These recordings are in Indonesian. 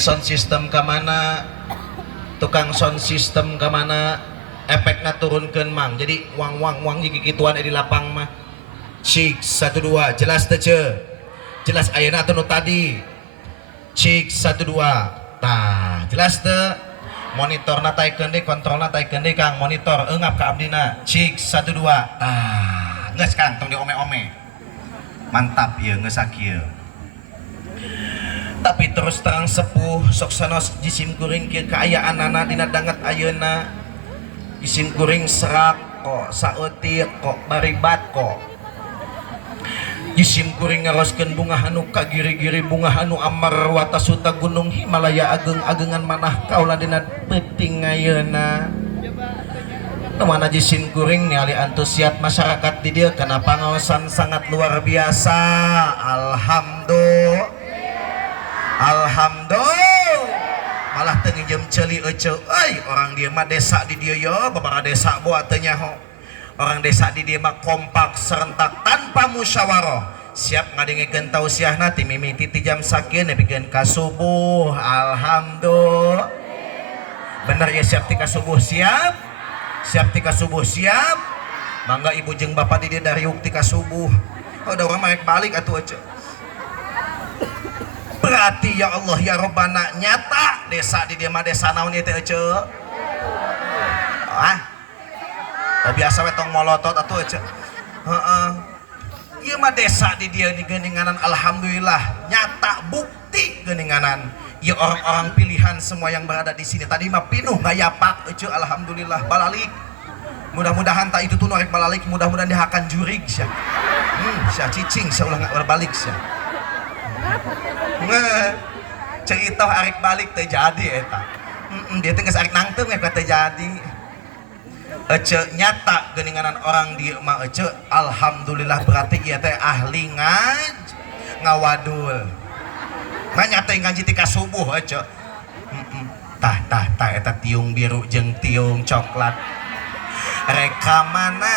sound system ke mana, tukang sound system ke mana, efeknya turunkan mang. Jadi wang wang wang jadi gituan di lapang mah. Cik 1 2 jelas teh jelas ayeuna atuh nu tadi. Cik 1 2 tah jelas teh monitorna taikeun deui kontrolna taikeun deui Kang monitor eungap ka abdina. Cik 1 2 tah geus Kang tong diome-ome. Mantap ieu geus sakieu. Tapi terus terang sepuh sok sanos jisim kuring kieu kaayaanana dina danget ayeuna. Jisim kuring serak kok saeutik kok baribat kok. Jisim kuring ngaroskeun bunga anu kagiri-giri bunga anu amar watasuta gunung Himalaya ageng-agengan manah kaula dina peuting ayeuna. Mana jisim kuring ningali antusias masyarakat di dieu kana pangaosan sangat luar biasa. Alhamdulillah malah teu ngeujeum ceuli eceu euy orang dieu mah desa di dieu yo babaraha desa boa teu nyaho. Orang desa di dieu mah kompak serentak tanpa musyawarah siap ngadengkeun tausiahna ti mimiti ti jam sakieu nepikeun ka subuh. Alhamdulillah bener ya siap ti ka subuh siap ti ka subuh siap mangga ibu jeung bapak di dieu dariuk ti ka subuh. Oh da urang mah balik atuh eceu. Berarti ya Allah ya Rabbana nyata desa di dia mah desa naon ieu teh eceu. Oh biasa we tong molotot atuh eceu. Heeh. Ieu mah desa di dia ni geuninganan alhamdulillah nyata bukti geuninganan. Ieu orang-orang pilihan semua yang berada di sini tadi mah pinuh ngayapak eceu alhamdulillah balalik. Mudah-mudahan tak itu tuh norek balalik mudah-mudahan dihakan jurig sia. Sia cicing sia ulah balik sia. Cerita arek balik teh jadi eta. Dia teh geus arek nangteung eta teh jadi. Ece nyata geuninganan orang di mah ece alhamdulillah berarti ieu teh ahli ngawadul. Mah nyata ngaji ti ka subuh ece. Tah eta tiung biru jeung tiung coklat. Reka mana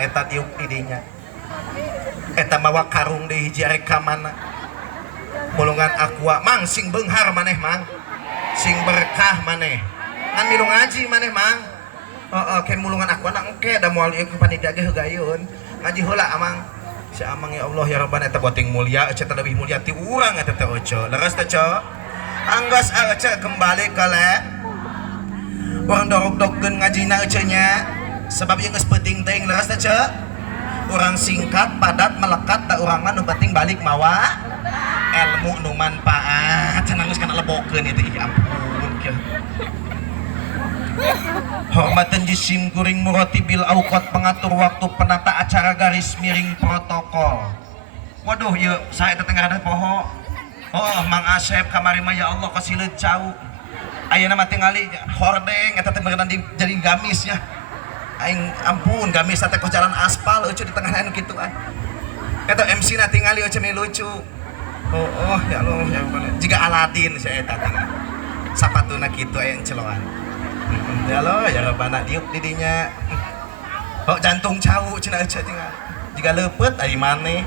eta tiuk di dinya. Eta mawa karung di hiji reka mana mulungan aqua mang sing beunghar maneh mang sing berkah maneh ngan milu ngaji maneh mang ke mulungan aqua na engke da moal ieu panitia ge heugayun ngaji heula amang si amang ya Allah ya Rabbana eta boting mulia ece teh leuwih mulia ti urang eta teh ece leres teh ce anggeus ece kembali ka le urang dorog-dogkeun ngajina ece nya sebab ieu geus penting teuing leres teh ce. Orang singkat padat melekat da urang mah nu penting balik mawa ilmu nu manfaat cenah geus kana lebokeun ieu teh ampun kieu. Hormatan jisim kuring muratibil auqat pengatur waktu penata acara garis miring protokol. Waduh ieu sae teh tengah ada poho. Oh Mang Asep kamari mah ya Allah kasileut cau. Ayeuna mah tingali hordeng eta teh beunang jadi gamis ya. Aing ampun gamis teh kos jalan aspal eueuh di tengah anu kituan. Eta MC na tingali eueuh mi lucu. Oh ya Allah ya Allah. Jiga Aladin sia eta teh. Sapatuna kitu aya celoan. Ya Allah ya Rabbana diuk di dinya. Oh jantung cau cenah eueuh tinggal. Jiga leupeut ari maneh.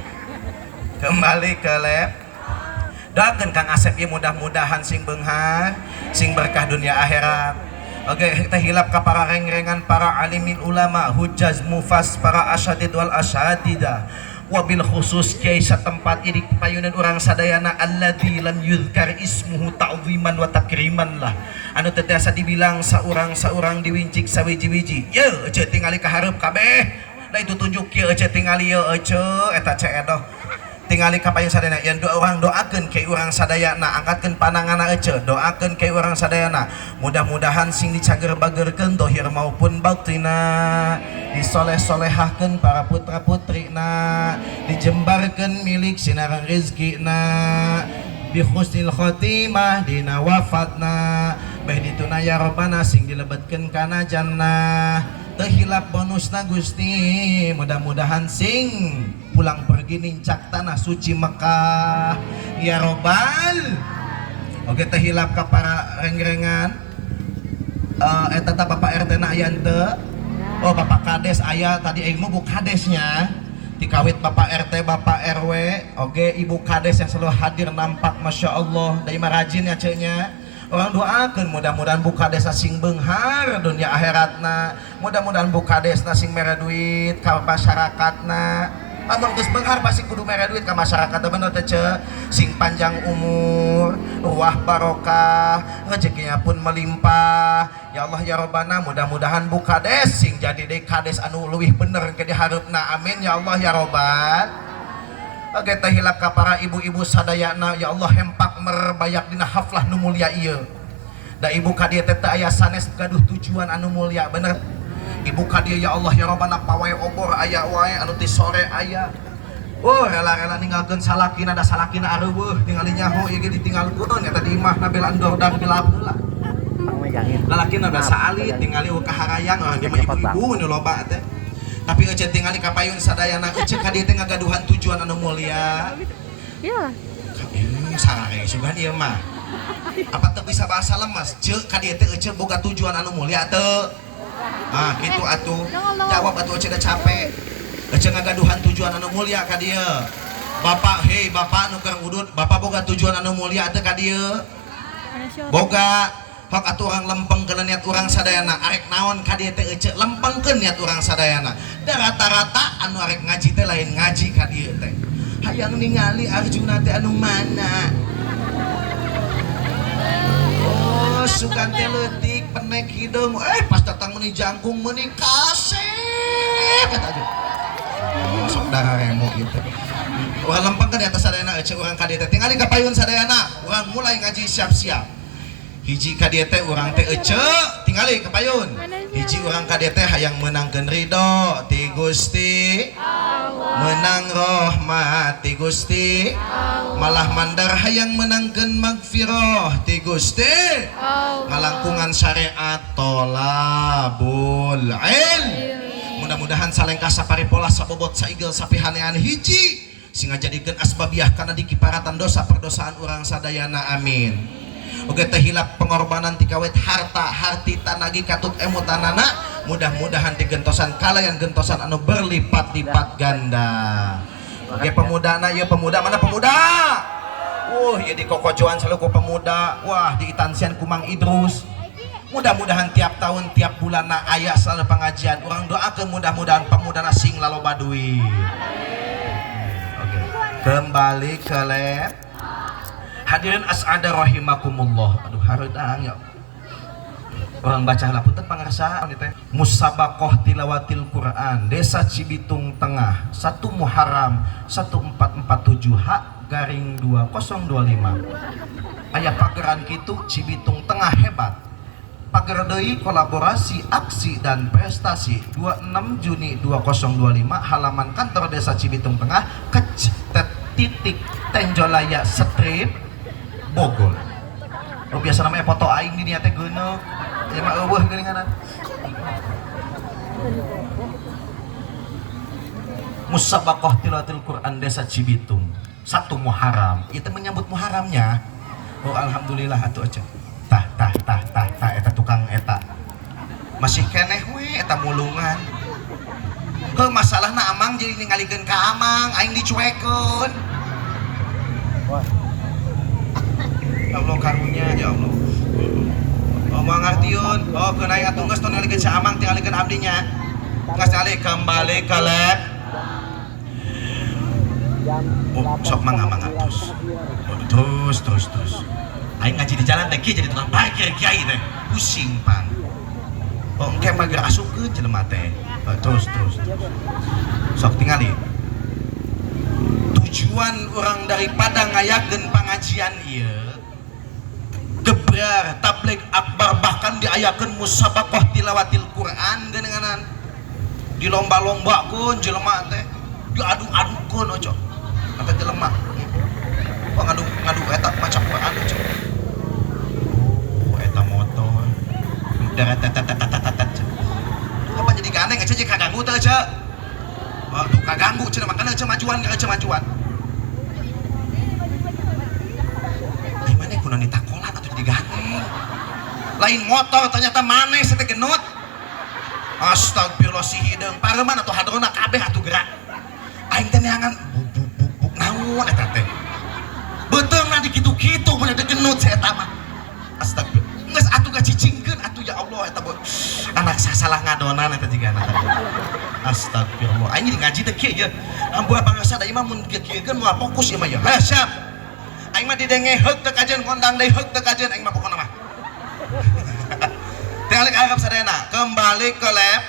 Kembali ke lab. Doakeun Kang Asep ieu mudah-mudahan sing beunghar, sing berkah dunia akhirat. Oke, kita hilap ke para reng-rengan, para alimin ulama, hujaz mufas, para asyadid wal asyadidah. Wabil khusus kiai satempat ini payunan orang sadayana alladzi lam yuzkar ismuhu ta'ziman wa takriman lah. Anu teu tiasa dibilang saurang diwincik sawiji-wiji. Ye, ece tingali ka hareup kabeh. Da itu tunjuk kieu ece tingali ye ece eta ceedoh. Tingali ka payun sadayana yang orang doakeun ke urang sadayana angkatkeun pandanganna ece doakeun ke urang sadayana mudah-mudahan sing dicager-bagerkeun dohir maupun batina disoleh-solehahkeun para putra-putrina dijembarkeun milik sinarang rezekina bi husnil khotimah dina wafatna beh dituna ya Rabbana sing dilebetkeun kana jannah teu hilap bonusna Gusti mudah-mudahan sing pulang pergi nincak tanah suci Mekah ya Robbal. Oke teh hilap ka para reng-rengan eta teh Bapak RT na aya teu. Oh Bapak Kades aya tadi aing mah bu kadesnya Tikawit Bapak RT, Bapak RW, oke Ibu Kades yang selalu hadir nampak Masya Allah dari marajin ya ceknya. Orang doakan mudah-mudahan Bu Kades sing beunghar dunia akhiratna, mudah-mudahan Bu Kades sing mere duit ka masyarakatna. Abang geus beunghar pasti kudu mere duit ka masyarakat bener teh ce. Sing panjang umur, ruah barokah, rezekinya pun melimpah. Ya Allah ya Rabbana, mudah-mudahan Bu Kades sing jadi deui kades anu leuwih bener ke di hareupna. Amin ya Allah ya Rabbal. Oke teh hilap ka para ibu-ibu sadayana ya Allah hempak merbayak dina haflah nu mulia ieu. Da ibu ka dieu teh aya sanes gaduh tujuan anu mulia bener. Ibu ka dieu ya Allah ya Rabbana pawae obor aya wae anu ti sore aya. Oh rela-rela ninggalkeun salakina da salakina areuweuh ningali nyaho ieu ge ditinggalkeun eta di imahna bela andor dan bela heula. Lalakina da saalit ningali kaharayang dia mah ibu-ibu nu loba teh. Tapi ece tingali kapayun sadayana ece ka dieu teh ngagaduhan tujuan anu mulia. Iya. Sarare sugan ieu mah. Apa teu bisa bahasa lemas? Ceuk ka dieu teh ece boga tujuan anu mulia teu? Ah, kitu atuh. Jawab atuh ece da capek. Ece ngagaduhan tujuan anu mulia ka dieu. Bapak, hei bapak nu keur udut, bapak boga tujuan anu mulia teu ka dieu? Boga. Hok atuh orang lempengkeun niat urang sadayana arek naon ka dieu teh ece lempengkeun niat urang sadayana. Da rata-rata anu arek ngaji teh lain ngaji ka dieu teh. Hayang ningali Arjuna teh anu mana? Oh, sugan teh leutik penek hidung. Pas datang meuni jangkung meuni kasep eta aja. Oh, sok dara remo gitu. Urang lempengkeun di atas sadayana ece urang ka dieu teh. Tingali kapayun sadayana, urang mulai ngaji siap-siap. Hiji ka dieu teh urang teh ece tingali kapayun. Hiji urang ka dieu teh hayang meunangkeun ridho ti Gusti Allah. Menang rahmat ti Gusti Allah. Malah mandar hayang menangkeun magfirah ti Gusti Allah. Ngalangkungan syariat tolabul ilm. Mudah-mudahan salengkah saparipola sabobot saigel sapihanean hiji sing ngajadikeun asbabiah kana dikiparatan dosa perdosaan urang sadayana amin. Oke teh hilap pengorbanan tikawet harta harti tanagi katut emutanana mudah-mudahan digentosan kalayan gentosan anu berlipat-lipat ganda. Oke pemudana ya pemuda mana pemuda? Ya di kokojoan selalu ku pemuda. Wah di itansian kumang Idrus. Mudah-mudahan tiap tahun tiap bulan aya selalu pengajian. Urang doakeun mudah-mudahan pemudana sing laloba duit. Oke. Kembali ke lab. Hadirin as'ada rahimakumullah. Aduh hareudang ya. Orang baca lah punten pangarsa teh. Musabaqah tilawatil Quran Desa Cibitung Tengah 1 Muharram 1447H-2025. Aya pageran kitu Cibitung Tengah hebat. Pager deui kolaborasi aksi dan prestasi 26 Juni 2025 halaman kantor Desa Cibitung Tengah titik Tenjolaya Strip Bogor. Oh biasa namanya foto aing di nya teh geuneuh. Ieu mah eueuh geuninganan. Musabaqah tilawatil Quran Desa Cibitung 1 Muharram. Itu menyambut Muharramnya. Oh alhamdulillah atuh aja. Tah eta tukang eta. Masih keneh we eta mulungan. Heuh masalahna amang jadi ningalikeun ka amang aing dicuekeun. Allah karunya ya Allah. Oh mangartiun. Oh keunai atuh geus tinggalikeun si amang tinggalikeun abdinya. Geus tinggali kembali ke lab. Oh sok mangga terus. Terus. Aing ngaji di jalan teh jadi tukang parkir kiai teh. Pusing pang. Oh engke mager asupkeun jelema teh. Terus. Sok tingali. Tujuan orang daripada ngayakeun pangajian ieu gebrar tabligh akbar bahkan diayakeun musabaqah tilawatil Quran geunangan dilomba-lombakeun jelema teh diadu-adukeun ojo eta jelema ngadu eta maca Quran ojo eta motor deret apa jadi gandeng aja kaganggu teh aja tuh kaganggu cenah makana aja majuan mana kuna nitakolan atau digandeng lain motor ternyata maneh teh genut astagfirullah si hideung pareman atuh hadrona kabeh atuh gerak aing teh neangan buk naon eta teh. Beteungna di kitu-kitu mun ada genut si eta mah. Astagfirullah. Geus atuh gacicingkeun atuh ya Allah eta anak salah ngadonan eta jiga anak. Astagfirullah. Aing di ngaji teh kieu ya. Ampun bangsa da imam mun kieu-kieukeun moal fokus ieu mah ya. Ha siap. Aing mah didenge heuk teu kajen kondang deui heuk teu kajen aing mah pokona mah. Tinggal Arab sadayana kembali ke lab.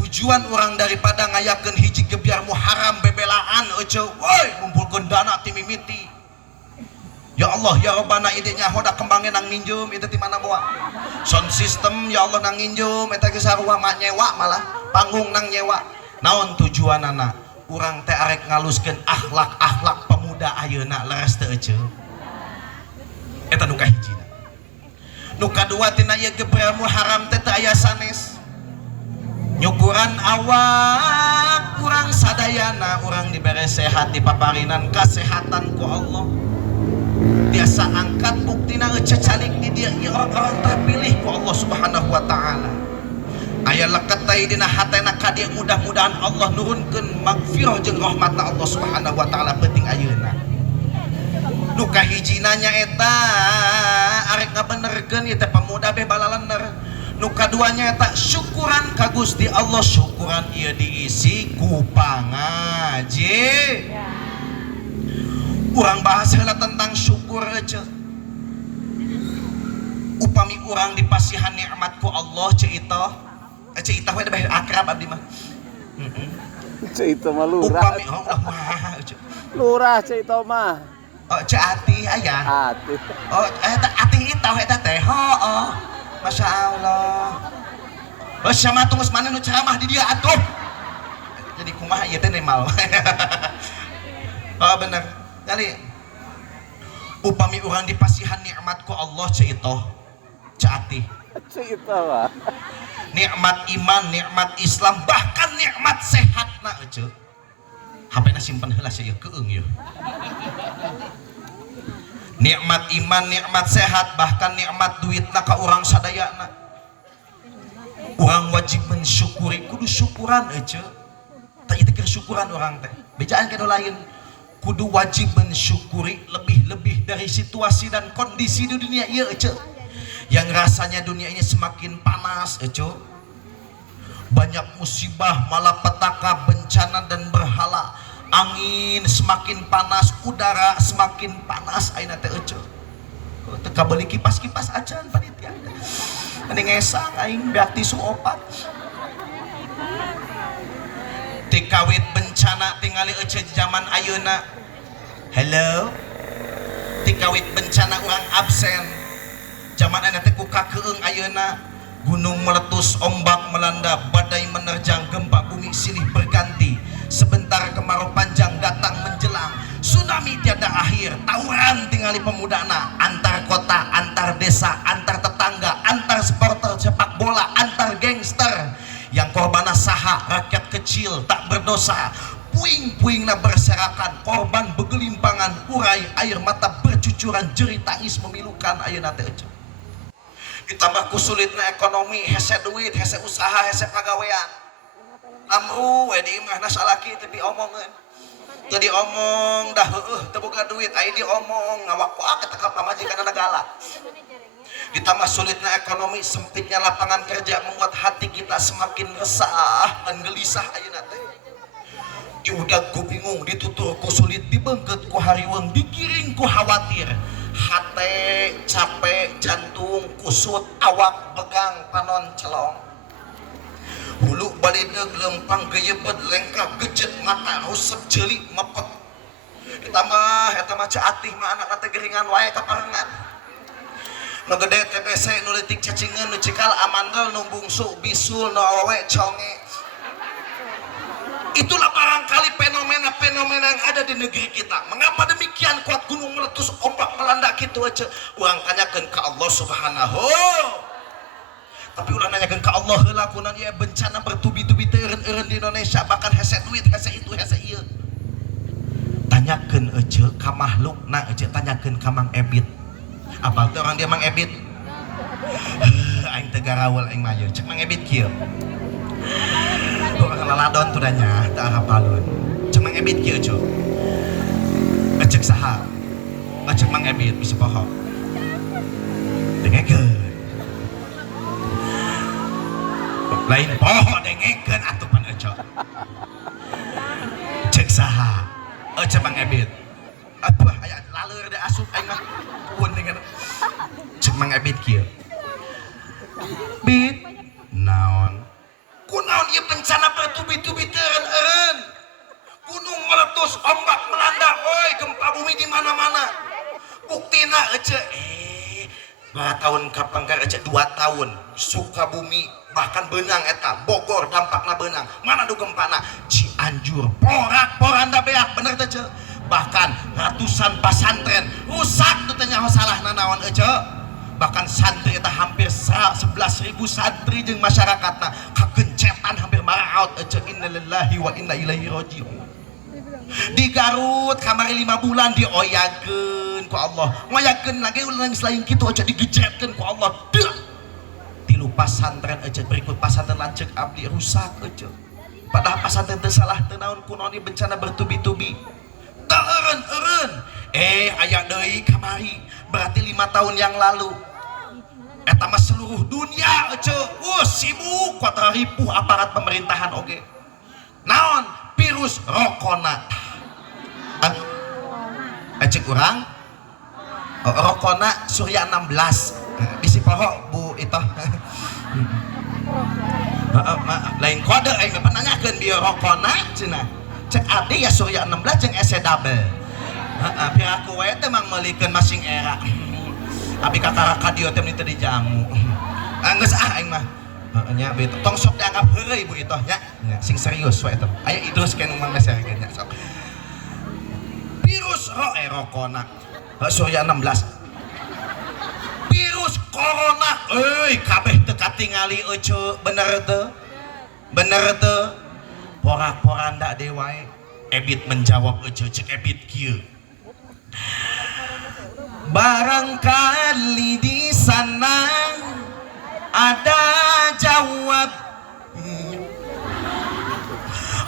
Tujuan orang daripada ngayakeun hiji gebyar muharam bebelaan euceu. Woi ngumpulkeun dana ti mimiti. Ya Allah ya Rabbana idenya hoda kembangnya nang minjem itu di mana bawa sound system ya Allah nang minjem eta ge sarua mak nyewa malah panggung nang nyewa naon tujuanana urang teh arek ngaluskeun akhlak pemuda ayeuna leres teu euceu eta nu kahijina nu kadua tina ieu gebrel muharam teh teu aya sanes nyukuran awak urang sadayana urang dibere sehat dipaparinan kasehatan ku Allah biasa angkat buktina ngececalik di dia orang-orang terpilih ku Allah subhanahu wa ta'ala aya leket teh dina hatena ka dia mudah-mudahan Allah nurunkeun magfirah jeung rahmatna Allah subhanahu wa ta'ala penting ayeuna nu kahijina nya eta arek ngabenerkeun ieu teh pemuda be balalener nu kaduanya eta syukuran ka Gusti Allah syukuran ieu diisi ku pangaji urang bahas heula tentang syukur aja. Upami urang dipasihan nikmat ku Allah ceu itoh. Ceu itoh we da akrab abdi mah. Ceu itoh mah lurah. Upami lurah ceu itoh mah. Oh, ceu ati aya. Ati. Oh, eta ati itoh eta teh. Heuh. Masyaallah. Oh, sama tunggu mana nu ceramah di dia atuh. Jadi kumaha ieu teh nemal. Oh, bener. Kali upami orang dipasihan nikmat ku Allah ceu itoh caati Ceu itoh mah nikmat iman nikmat Islam bahkan nikmat sehatna euceu hapena simpen heula saya keung ieu nikmat iman nikmat sehat bahkan nikmat duitna ka urang sadayana urang wajib mensyukuri kudu syukuran euceu tah ieu teh syukuran urang teh bejaan kanu lain kudu wajib mensyukuri lebih-lebih dari situasi dan kondisi di dunia ieu euceu yang rasanya dunia ini semakin panas euceu banyak musibah malapetaka bencana dan berhala angin semakin panas udara semakin panas ayeuna teh euceu teu kabeli kipas-kipas acan panitia mending ngesang aing beak tisu opat tikawit bencana tingali euceu zaman ayeuna hello tikawit bencana urang absen zaman ayeuna teh ku kakeung ayeuna gunung meletus ombak melanda badai menerjang gempa bumi silih berganti sebentar kemarau panjang datang menjelang tsunami tiada akhir tawuran tingali pemudana antar kota antar desa antar tetangga antar supporter sepak bola antar gangster yang korbanna saha rakyat kecil tak berdosa puing-puingna berserakan korban begelimpangan urai air mata bercucuran jerit tangis memilukan ayeuna teh euceu ditambah ku sulitna ekonomi hese duit hese usaha hese pagawean amru we di imahna salaki teu diomongeun teu diomong dah heueuh teu boga duit aya diomong ngawak-wak eta ka pamajikanna galak ditambah sulitnya ekonomi sempitnya lapangan kerja membuat hati kita semakin resah dan gelisah ayeuna teh diudag ku bingung ditutur ku sulit dibeungkeut ku hariweung digiring ku khawatir hate capek jantung kusut awak begang panon celong hulu balideug lempang geuyeubeut lengkap gejet mata rusep jeulik mepet ditambah eta mah caatih mah anak teh geringan wae kaparengan nu gede TBC nu leutik cacingeun nu cikal amandel nu bungsu bisul nu awewe conge itulah barangkali fenomena-fenomena yang ada di negeri kita mengapa demikian kuat gunung meletus ombak melanda kitu aja urang tanyakeun ka Allah subhanahu tapi ulah nanyakeun ka Allah heula kunaon ieu bencana bertubi-tubi teu eureun di Indonesia bahkan hese duit hese itu hese ieu tanyakeun euceu ka makhlukna euceu tanyakeun ka Mang Ebit apa tuh orang dia Mang Ebit aing teu garawel aing mah cek Mang Ebit kieu orang laladon tuh danya teu hafalun cek Mang Ebit kieu cu cek saha cek Mang Ebit bisa poho dengekeun lain poho dengekeun atuh pan ecok cek saha cek Mang Ebit apa aya laleur da asup aing mah pun dengan cek Mang Ebit kieu bit naon kunaon ieu bencana bertubi-tubi teureun gunung meletus ombak melanda oi gempa bumi di mana-mana buktina ece berapa tahun kapanggar ece 2 tahun Sukabumi bahkan benang eta Bogor dampakna benang mana do gempana Cianjur porak-poranda beak bener teh ce bahkan ratusan pesantren rusak teh nyaho salahna naon ece bahkan santri eta hampir 11.000 santri jeung masyarakatna kagencetan hampir maraot ece innalillahi wa inna ilaihi rajiun di Garut kamari 5 bulan dioyakeun ku Allah ngoyakeun lagi ulang selain kitu aja digejretkeun ku Allah deuh tilu pasantren aja berikut pasantren lanceuk abdi rusak aja padahal pasantren teu salah teu naon kunaon ieu bencana bertubi-tubi teu eureun aya deui kamari berarti 5 tahun yang lalu eta mah seluruh dunia aja sibuk kuatara ripuh aparat pemerintahan oge naon virus rokona cek urang rokona surya 16 bisi poho bu itu lain kode aing penanyakeun bieu rokona cenah cek abdi ya surya 16 jeung ese double piraku we teh mang meulikeun masing era abi kakara kadio teh teu dijamu geus aing mah nya beto tong sok dianggap heureuy ibu itu nya sing serius we eta aya Idrus kenu mang meserkeun nya sok virus rokona surya 16 virus corona kabeh teu katingali euceu bener teu porak-poranda deui wae Ebit menjawab euceu cek Ebit kieu barangkali di sana ada jawab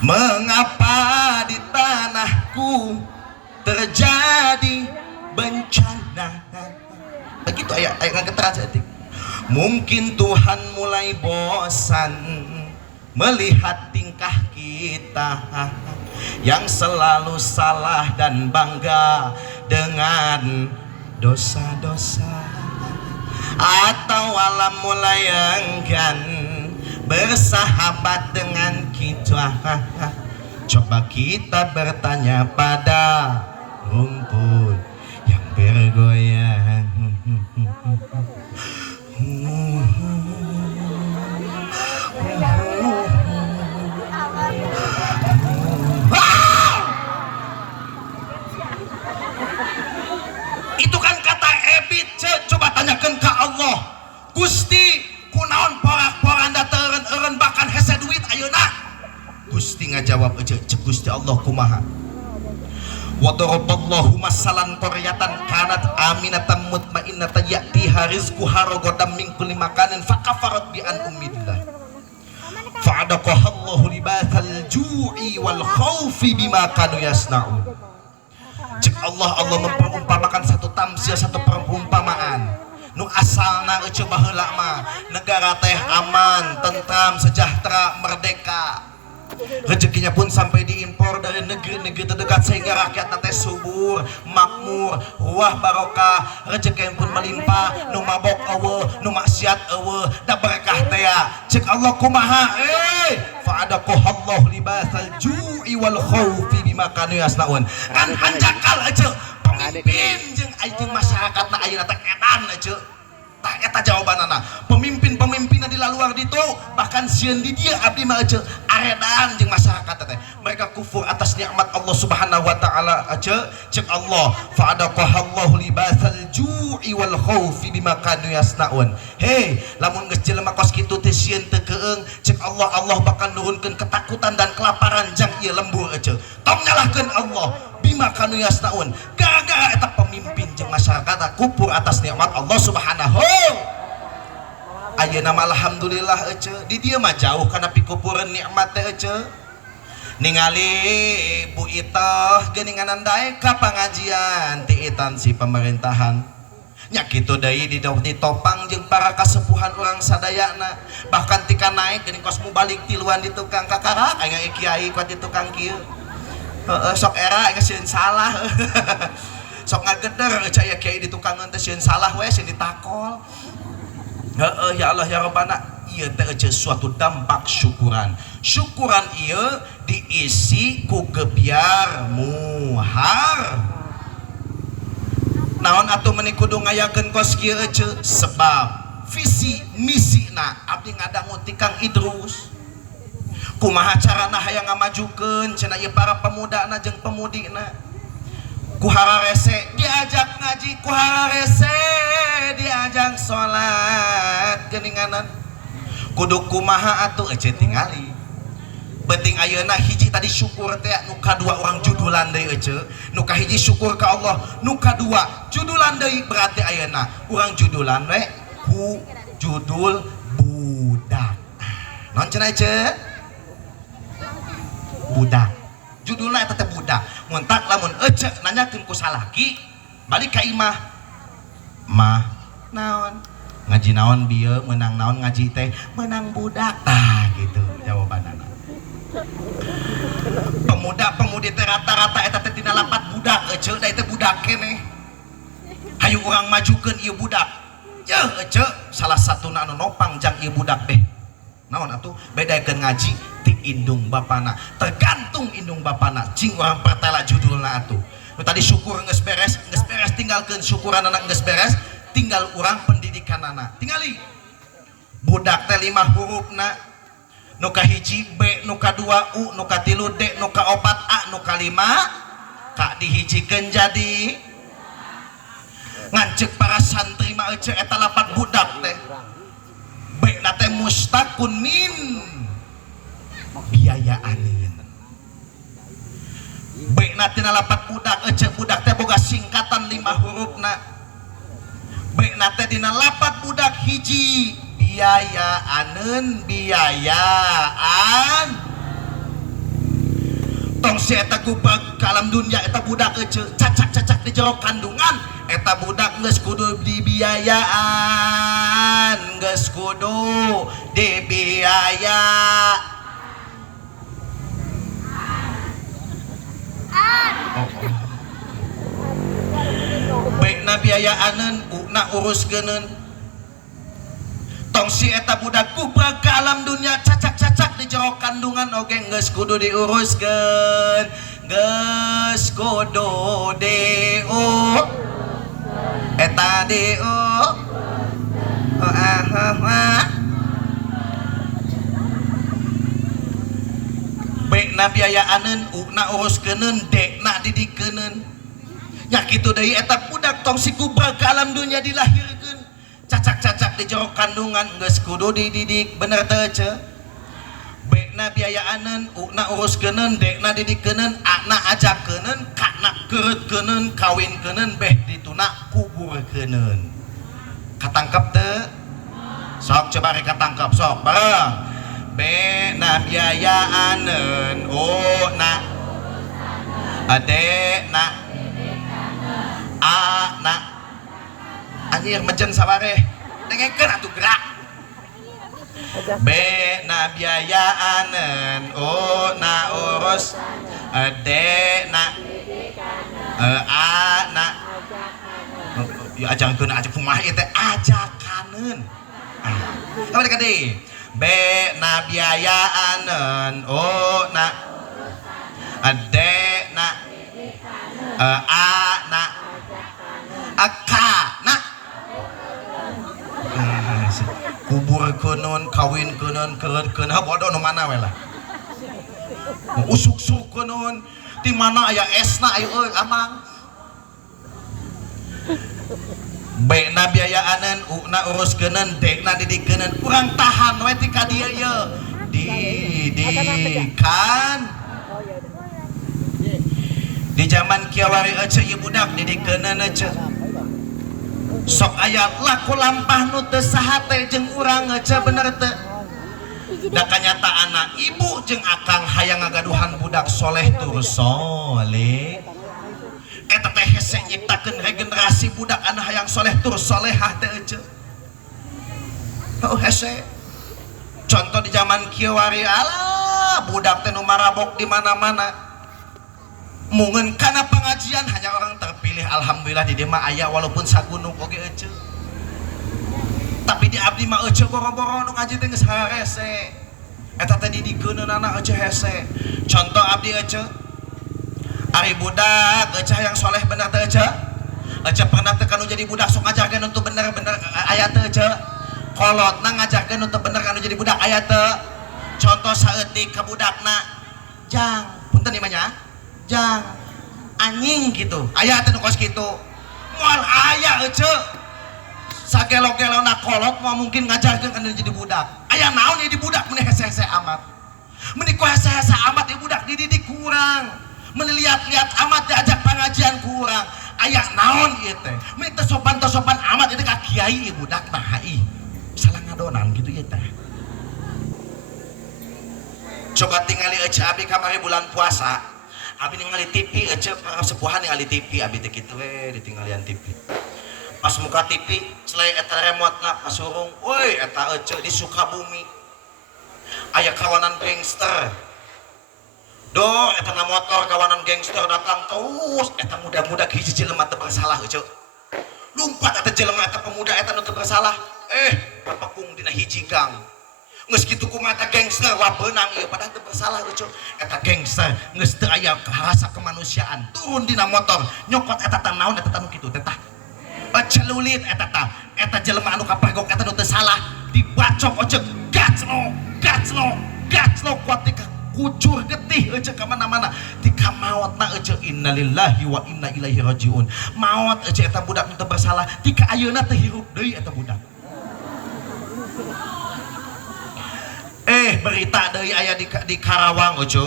mengapa di tanahku terjadi bencana begitu ayat ngeterang mungkin Tuhan mulai bosan melihat tingkah kita yang selalu salah dan bangga dengan dosa-dosa atau alam mulai enggan bersahabat dengan kita coba kita bertanya pada rumput yang bergoyang itu kan kata Ebit coba tanyakan ke Allah Gusti kunaon porak-poranda teureun bahkan hese duit ayeuna Gusti ngajawab aja cek Gusti Allah kumaha wa daraballahu masalan qaryatan kanat aminatan mutmainnatan ya'tiha rizquha ragadan min kulli makanin fakafarat bi an'umillah fa'adaqahallahu libasal ju'i wal khaufi bima kanu yasna'un cek Allah memperumpamakan satu tamsil satu perumpamaan nu asalna euceu baheula mah negara teh aman tentram sejahtera merdeka rezekinya pun sampai diimpor dari negeri-negeri terdekat sehingga rakyat teh subur makmur ruah barokah rezeki pun melimpah nu mabok eueuh nu maksiat eueuh da berkah teh cek Allah kumaha fa'adaqahallahu libasal ju'i wal khaufi bima kanu yasnaun kan hanjakal aja pemimpin jeung ayeuna masyarakatna ayeuna teh edan aja tah eta jawabanana pemimpin-pemimpinna di laluar ditu bahkan sieun di dieu abdi mah aja aredan jeung masyarakat teh mereka kufur atas nikmat Allah Subhanahu wa taala aja cek Allah fa'adaqahallahu libasal ju'i wal khaufi bima kanu yasnaun lamun geus jelema kos kitu teh sieun teu keung cek Allah bakal nurunkeun ketakutan dan kelaparan jang ieu lembur aja tong nyalahkeun Allah bima kanu yasnaun gara-gara eta pemimpin jeung masyarakat kufur atas nikmat Allah Subhanahu ayeuna mah alhamdulillah euceu di dieu mah jauh kana pikupureun nikmat teh euceu ningali Bu Itoh geuninganan daek ka pangajian ti instansi pemerintahan nya kitu deui ditopang jeung para kasepuhan urang sadayana bahkan tika naik geuning kos mubalik tiluan di tukang kakarak aya kiai ku di tukang kieu sok era aya sieun salah sok ngageder caya kiai di tukang teh sieun salah we sieun ditakol ya Allah ya Rabbana ieu teh suatu dampak syukuran ieu diisi ku gebyar muhar naon atuh meuni kudu ngayakeun kos kieu sebab visi misina abdi ngadangu ti Kang Idrus kumaha carana hayang ngamajukeun cenah ieu para pemudana jeung pemudina ku hararese diajak ngaji ku hararese diajak salat geuninganan kudu kumaha atuh tingali penting ayeuna hiji tadi syukur teh nu kadua urang judulan deui nu kahiji syukur ka Allah nu kadua judulan deui berarti ayeuna urang judulan we ku judul budak naon cenah budak judulna eta teh budak mun tak lamun nanyakeun ku salaki balik ka imah mah naon ngaji naon bieu menang naon ngaji teh menang budak tah gitu jawabanana pemuda-pemudi teh rata-rata eta teh tina lapat budak da teh budak keneh hayu urang majukeun ieu budak yeuh salah satuna anu nopang jang ieu budak teh naon atuh bedakeun ngaji ti indung bapana tergantung indung bapana cing urang pertela judulna atuh nu tadi syukur geus beres tinggalkeun syukuran anak geus beres tinggal urang pendidikanana tingali budak teh 5 hurufna nu kahiji B nu kadua U nu katilu D nu kaopat A nu kalima ka dihijikeun jadi ngancek para santri mah eta lapat budak teh B na teh mustaqun min biayaaneun B na tina lapat budak budak teh boga singkatan 5 hurufna B na teh dina lapat budak hiji biayaan tong si eta gubag ka alam dunya eta budak cacak di jero kandungan eta budak geus kudu dibiayaan geus kudu dibiaya baik na biayaaneun na uruskeun tong si eta budak kubag ka alam dunya cacak di jero kandungan oge geus kudu diuruskeun geus kudu eta baik na biayaaneun na uruskeun dek na didikeun nya kitu deui eta budak tong si kubag ka alam dunya dilahirkeun cacak di jero kandungan geus kudu dididik bener teu baikna biayaaneun na uruskeun dekna didikeun ana ajakeun kana keureutkeuneun kawinkeun beh dituna kuburkeun katangkep teu sok coba rek katangkep sok bareng baikna biayaaneun na adekna ana anjir mejen sabare dengekeun atuh gerak B na biayaaneun na urus D na A na ya ajangkeun aja kumaha ieu teh ajakaneun apa teh kade B na biayaaneun na D na A na akana kuburkeun kawinkeun keureutkeuneun bodoh nu mana we lah usuk-usukkeun di mana aya esna aya amang baikna biayaaneun na uruskeun dekna didikeun urang tahan we ti ka dieu ye didikan di zaman kiawari ieu budak didikeun sok aya laku lampah nu teu saha teh jeung urang bener teu Da kanyata anak ibu jeung akang hayang ngagaduhan budak soleh tur soleh. Eta teh hese nyiptakeun regenerasi budak anu hayang soleh tur solehah teh ece. Oh hese. Contoh di zaman kieu wari alah budak teh nu marabok di mana-mana. Mungeun kana pengajian hanya orang terpilih alhamdulillah di dieu mah aya walaupun sagunung oge ece. Tapi di abdi mah ece boro-boro nu ngaji teh geus harese. Eta teh didikeunana ece hese. Contoh abdi ece. Ari budak ece yang soleh bener teh ece. Ece pernah teh kanu jadi budak sok ngajarkeun untuk bener-bener aya teh ece. Kolotna ngajarkeun untuk bener kanu jadi budak aya teh. Contoh saeutik ka budakna. Jang, punten ieu mah nya. Jang. Anjing gitu. Aya teh nu kos kitu. Moal aya ece. Sagelo-gelona kolot mau mungkin ngajarkeun kana jadi budak. Aya naon ieu di budak mun hese-hese amat. Mun ku hese-hese amat ieu budak dididik kurang. Mun lihat-lihat amat diajak pengajian kurang. Aya naon ieu teh? Mun teu sopan-sopan amat ieu ka kiai ieu budak nah ih. Salah ngadonan gitu ieu teh. Coba tingali ece abi kamari bulan puasa. Abi ningali TV ece sepuhan ningali TV abi teh kitu we ditinggalian TV. Pas muka TV, selain eta remote na pasurung, woi eta ece di Sukabumi, aya kawanan gangster, do eta na motor kawanan gangster datang terus, eta muda-muda hiji jelema teu bersalah ece, lumpat eta jelema eta pemuda eta nu teu bersalah, papakung dina hiji gang, geus kitu kumaha eta gangster wabeunang ieu padahal teu bersalah ece, eta gangster geus teu aya rasa kemanusiaan, turun dina motor, nyokot eta teh naon eta teh nu kitu teh tah. Celulit eta jelema anu kapergok eta nu teu salah dibacok ojek gaclo kuat tika kucur getih ece ka mana-mana tika maotna ece innalillahi wa inna ilaihi rajiun maot ece eta budak nu teu bersalah tika ayeuna teu hirup deui eta budak. Berita deui aya di Karawang ece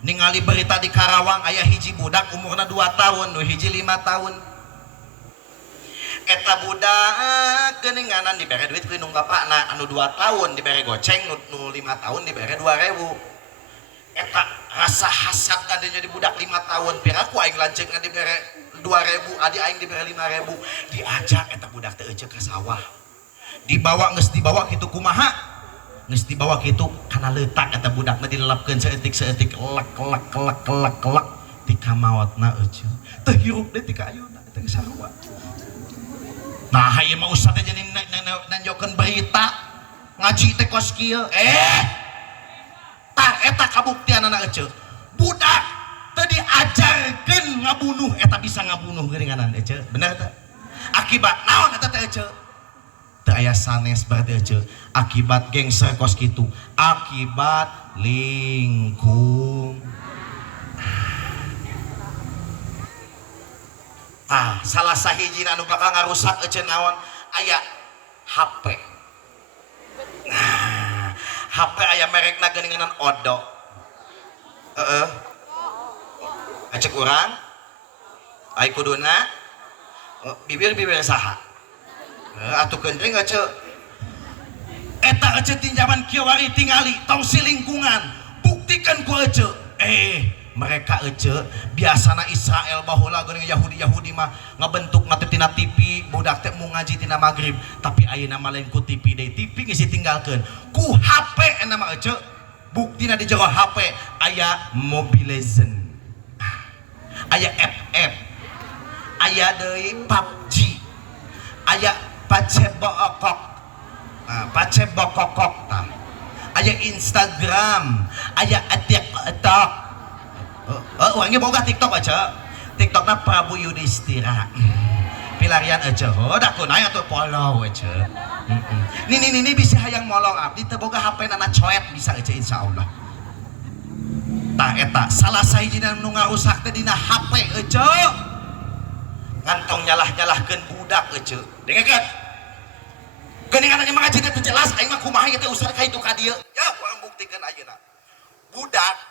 ningali berita di Karawang aya hiji budak umurna 2 tahun nu hiji 5 tahun. Eta budak geuninganan dibere duit ku indung bapakna anu 2 tahun dibere goceng nu 5 tahun dibere 2.000. Eta rasa hasad kadinya di budak 5 tahun piraku aing lanceukna dibere 2.000 adi aing dibere 5.000 diajak eta budak teh ece ka sawah. Dibawa geus dibawa kitu kumaha? Geus dibawa kitu kana leutak eta budakna dilelapkeun saeutik lek tika maotna ece. Teu hirup deui tika ayeuna eta geus sarua. Nah, ieu mah ustaz teh jadi nanjokeun berita ngaji teh kos kieu. Tah eta kabuktianana ece. Budak teu diajarkeun ngabunuh eta bisa ngabunuh geuninganan ece. Bener teh? Akibat naon eta teh ece? Teu aya sanes berarti ece. Akibat gangster kos kitu. Akibat lingkung. Salah sahiji anu bakal ngarusak ece naon aya HP. Nah, HP aya merekna geuninganan Odo. Acek urang ai kuduna bibir saha? Atuh keundring ece. Eta ece ti zaman kieu wari tingali tong si lingkungan. Buktikan ku ece. Mereka ece biasana Israel baheula geuning Yahudi mah ngabentuk na tina TV budak teh mau ngaji tina magrib tapi ayeuna mah lain ku TV deui TV geus ditinggalkeun ku HP eta mah ece buktina di jero HP aya Mobile Legends aya FF aya deui PUBG aya Pacebokok tah aya Instagram aya TikTok. Orangnya boga TikTok aja. TikToknya Prabu Yudhistira. Pilarian aja. Da kunaya tuh follow aja. Ini bisa hayang molong abdi teu boga HP nana coet bisa aja insyaallah. Tah eta salah sahijina nu ngarusak teh dina HP aja. Ngantong nyalah-nyalahkeun budak aja. Dengekeun. Geuningan nya mengaji teh jelas aing mah kumaha ieu teh usah ka itu ka dieu. Ya urang buktikeun ayeuna. Budak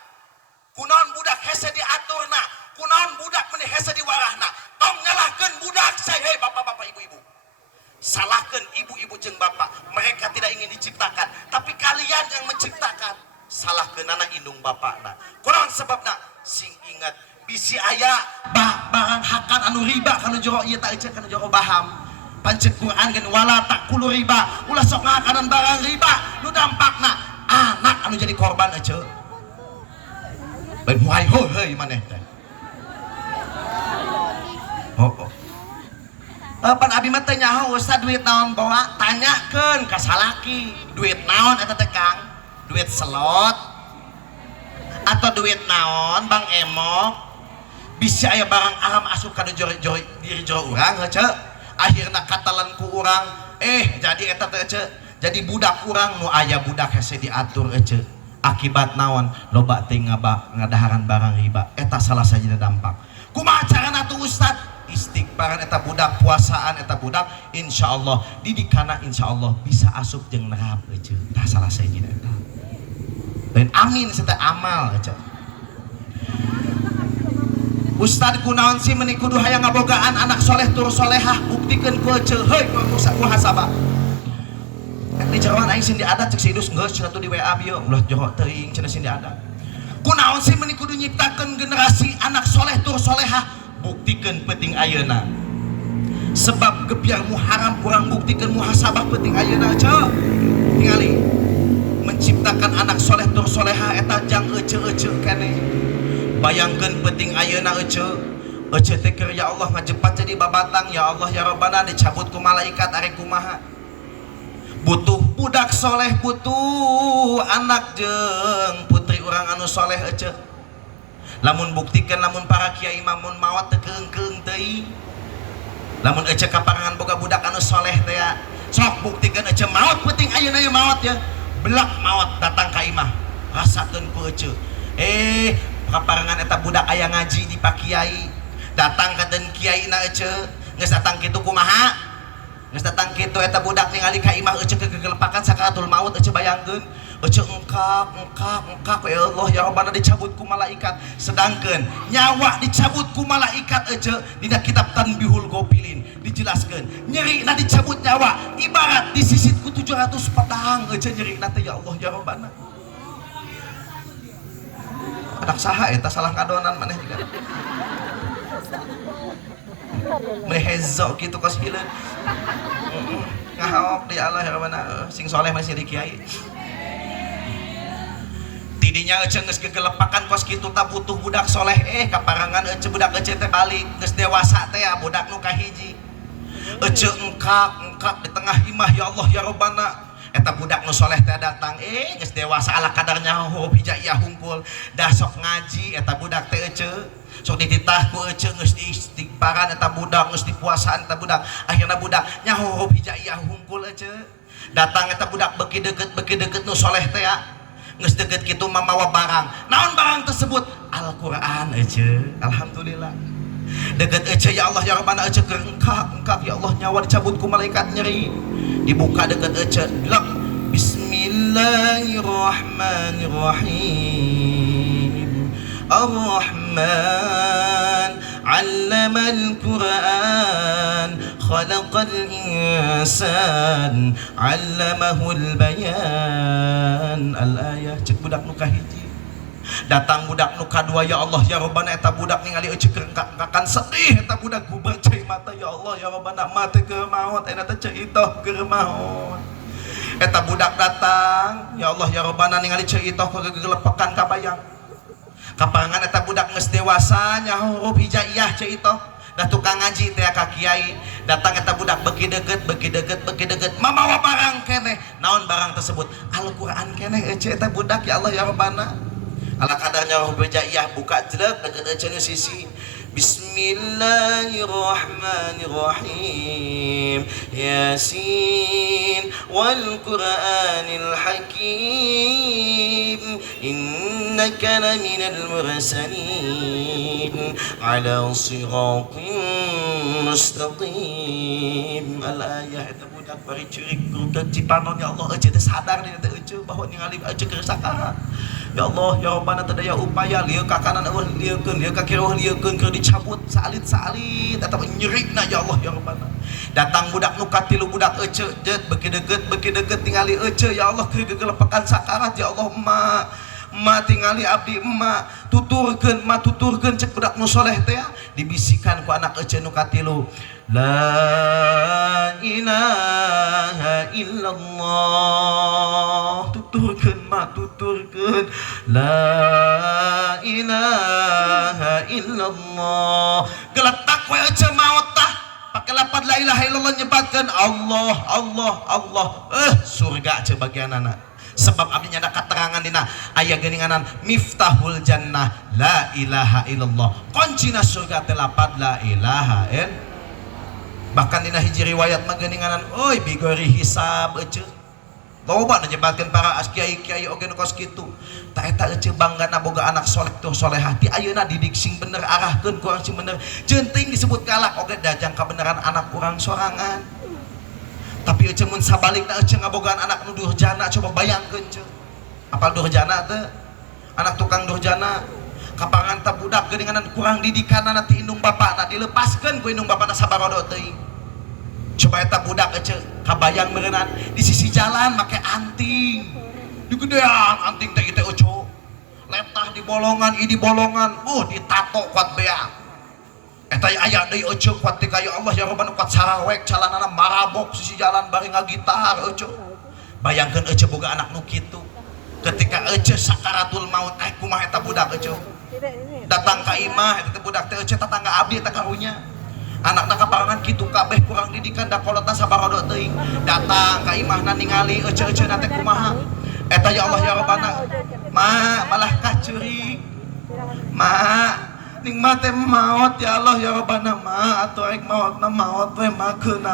kunaon budak hese diaturna, kunaon budak meni hese diwarahna. Tong nyalahkeun budak saya bapak-bapak ibu-ibu. Salahkeun ibu-ibu jeung bapak, mereka tidak ingin diciptakan, tapi kalian yang menciptakan anak indung bapakna. Kunaon sebabna? Sing ingat bisi aya barang hakan anu riba kana jero ieu teh kana jero baham. Pancet Quran kan wala taqulu riba, ulah sok ngakanan barang riba nu dampakna anak anu jadi korban aja. Ben huai heuy maneh teh. Oh. Pan abi mah teh nyaho Ustaz duit naon bawa? Tanyakeun ka salaki. Duit naon eta teh Kang? Duit selot atau duit naon Bang Emok? Bisa aya barang alam asup ka diri jero urang heuh. Akhirna katalan ku urang, jadi eta teh heuh. Jadi budak urang nu aya budak hese diatur heuh. Akibat naon? Loba teh ngadaharan barang riba. Eta salah sajina dampak. Kumaha carana tuh Ustaz? Istighfaran eta budak, puasaan eta budak, insyaallah didikana insyaallah bisa asup jeung nerap heuh. Tah salah sajina eta. Dan amin serta amal aja. Ustad kunaon sih meuni kudu hayang ngabogaan anak soleh tur solehah buktikeun ku heuh heuy muhasabah. Di jawaban aing sing diadat cek sidus geus cenah di WA bieu ulah jero teuing cenah sing diadat. Kunaon sih meuni kudu nyiptakeun generasi anak soleh tur solehah buktikeun penting ayeuna. Sebab gebiarmu haram kurang buktikeun muhasabah penting ayeuna aja. Tingali menciptakan anak soleh tur solehah eta jang ece kene. Bayangkeun penting ayeuna ece teh keur ya Allah ngajepat jadi babatang ya Allah ya Rabbana dicabut ku malaikat are kumaha. Butuh budak soleh, butuh anak jeung putri urang anu soleh ece. Lamun buktikeun lamun para kiai mamun maot teu keung-keung teuing. Lamun ece kaparangan boga budak anu soleh teh ya. Sok buktikeun ece maot penting ayeuna ye maot ya. Belak maot datang ka imah rasakeun ku ece. Kaparangan eta budak aya ngaji di Pak Kiai. Datang ka den kiai na ece. Geus datang kitu kumaha? Geus datang kitu eta budak ningali ka imah ece kegelepakan sakaratul maut ece bayangkeun. Ece engkak ya Allah ya Rabbana dicabut ku malaikat. Sedangkeun nyawa dicabut ku malaikat ece dina kitab Tanbihul Ghafilin dijelaskeun nyeri na dicabut nyawa ibarat disisit ku 700 pedang ece nyeri na teh ya Allah ya Rabbana. Anak saha eta salah kadonan maneh juga. Mehezo kitu kos hileun. Ngahaok di Allah ya Rabbana sing soleh masih di kiai. Tidinya ece geus gegelepakan kos kitu tah butuh budak soleh kaparangan ece budak ece teh balik geus dewasa teh ya budak nu kahiji. Ece engkak di tengah imah ya Allah ya Rabbana. Eta budak nu soleh teh datang geus dewasa ala kadarnya huruf hijaiyah hungkul dah sok ngaji eta budak teh ece sok dititah ku ece geus istighfaran eta budak geus dipuasaan eta budak akhirna budak nya huruf hijaiyah hungkul ece datang eta budak beki deukeut nu soleh teh ya geus deukeut kitu mamawa barang naon barang tersebut Al-Qur'an ece alhamdulillah deukeut ece ya Allah ya Rabbana ece keur engkak ya Allah nyawa dicabut ku malaikat nyeri dibuka deukeut ece lak Bismillahirrahmanirrahim Ar-Rahman 'allamal Qur'an khalaqal insan 'allamahul bayan al-ayah cek budak nu kahiji datang budak nu kadua ya Allah ya Rabbana eta budak ningali ece keur engkak-engkakan sedih eta budak guber cai mata ya Allah ya Rabbana mate keur maot eta teh cai itoh keur maot eta budak datang ya Allah ya Rabbana ningali cai itoh kegelepekan kabayang kaparangan eta budak geus dewasa nya huruf hijaiyah cai itoh dah tukang ngaji teh ka kiai datang eta budak beki deukeut mamawa barang keneh naon barang tersebut Al-Qur'an keneh ece eta budak ya Allah ya Rabbana ala kadarnya huruf hijaiyah buka jelek deukeut ece nu sisi Bismillahirrahmanirrahim Yasin wal Qur'anil Hakim innaka laminal mursalin ala siratin mustaqim al-ayah eta budak bari ceurik budak cipanon ya Allah ece teh sadar dina teh ece bahwa ningali ece keur sakaraat ya Allah ya Rabbana teu daya upaya lieu ka kanan eueuh lieukeun lieu ka kiri lieukeun keur dicabut salit-salit eta nyerikna ya Allah ya Rabbana datang budak nu katilu budak ece jeut beki deukeut ningali ece ya Allah keur gegelepekan sakarat ya Allah ma ma tingali abdi emak tuturkeun cek budak nu soleh teh dibisikan ku anak ece nu katilu la ilaha illallah tuturkeun la ilaha illallah geletak we ece maot tah pakai lapad la ilaha illallah nyebatkeun Allah surga ece bagian anak sebab abdi nyanda katerangan dina aya geuninganan miftahul jannah la ilaha illallah kuncina surga teh lapad la ilaha bahkan dina hiji riwayat mah geuninganan euy bigori hisab ece loba nu nyebatkeun para kiai oge nu kos kitu ta eta ece banggana boga anak soleh tuh solehah ti ayeuna didik sing bener arahkeun ku urang sing bener jeung teuing disebut galak oge dajang kabeneran anak urang sorangan. Tapi ece mun sabalikna ece ngabogaan anak nu durjana coba bayangkeun ce apal durjana teh anak tukang durjana kapangan ta budak geuninganan kurang didikanana ti indung bapana dilepaskeun ku indung bapana sabarodo teuing coba eta budak ece kabayang meureunana di sisi jalan make anting digedean anting teh teh oco letah di bolongan ditato kuat beak eta aya deui oco kuat ti kayu Allah ya Rabbana kuat sarawek calanana marabok sisi jalan bari ngagitar oco bayangkeun ece boga anak nu kitu ketika ece sakaratul maut kumaha eta budak oco datang ka imah eta budak teh ece tetangga abdi eta karunya anakna kaparangan kitu kabeh kurang didikan da kolotna sabarodo teuing datang ka imahna ningali ece-eceuna teh kumaha eta ya Allah ya Rabbana malah kacurig ning mate maot ya Allah ya Rabbana atuh rek maotna maot we makeun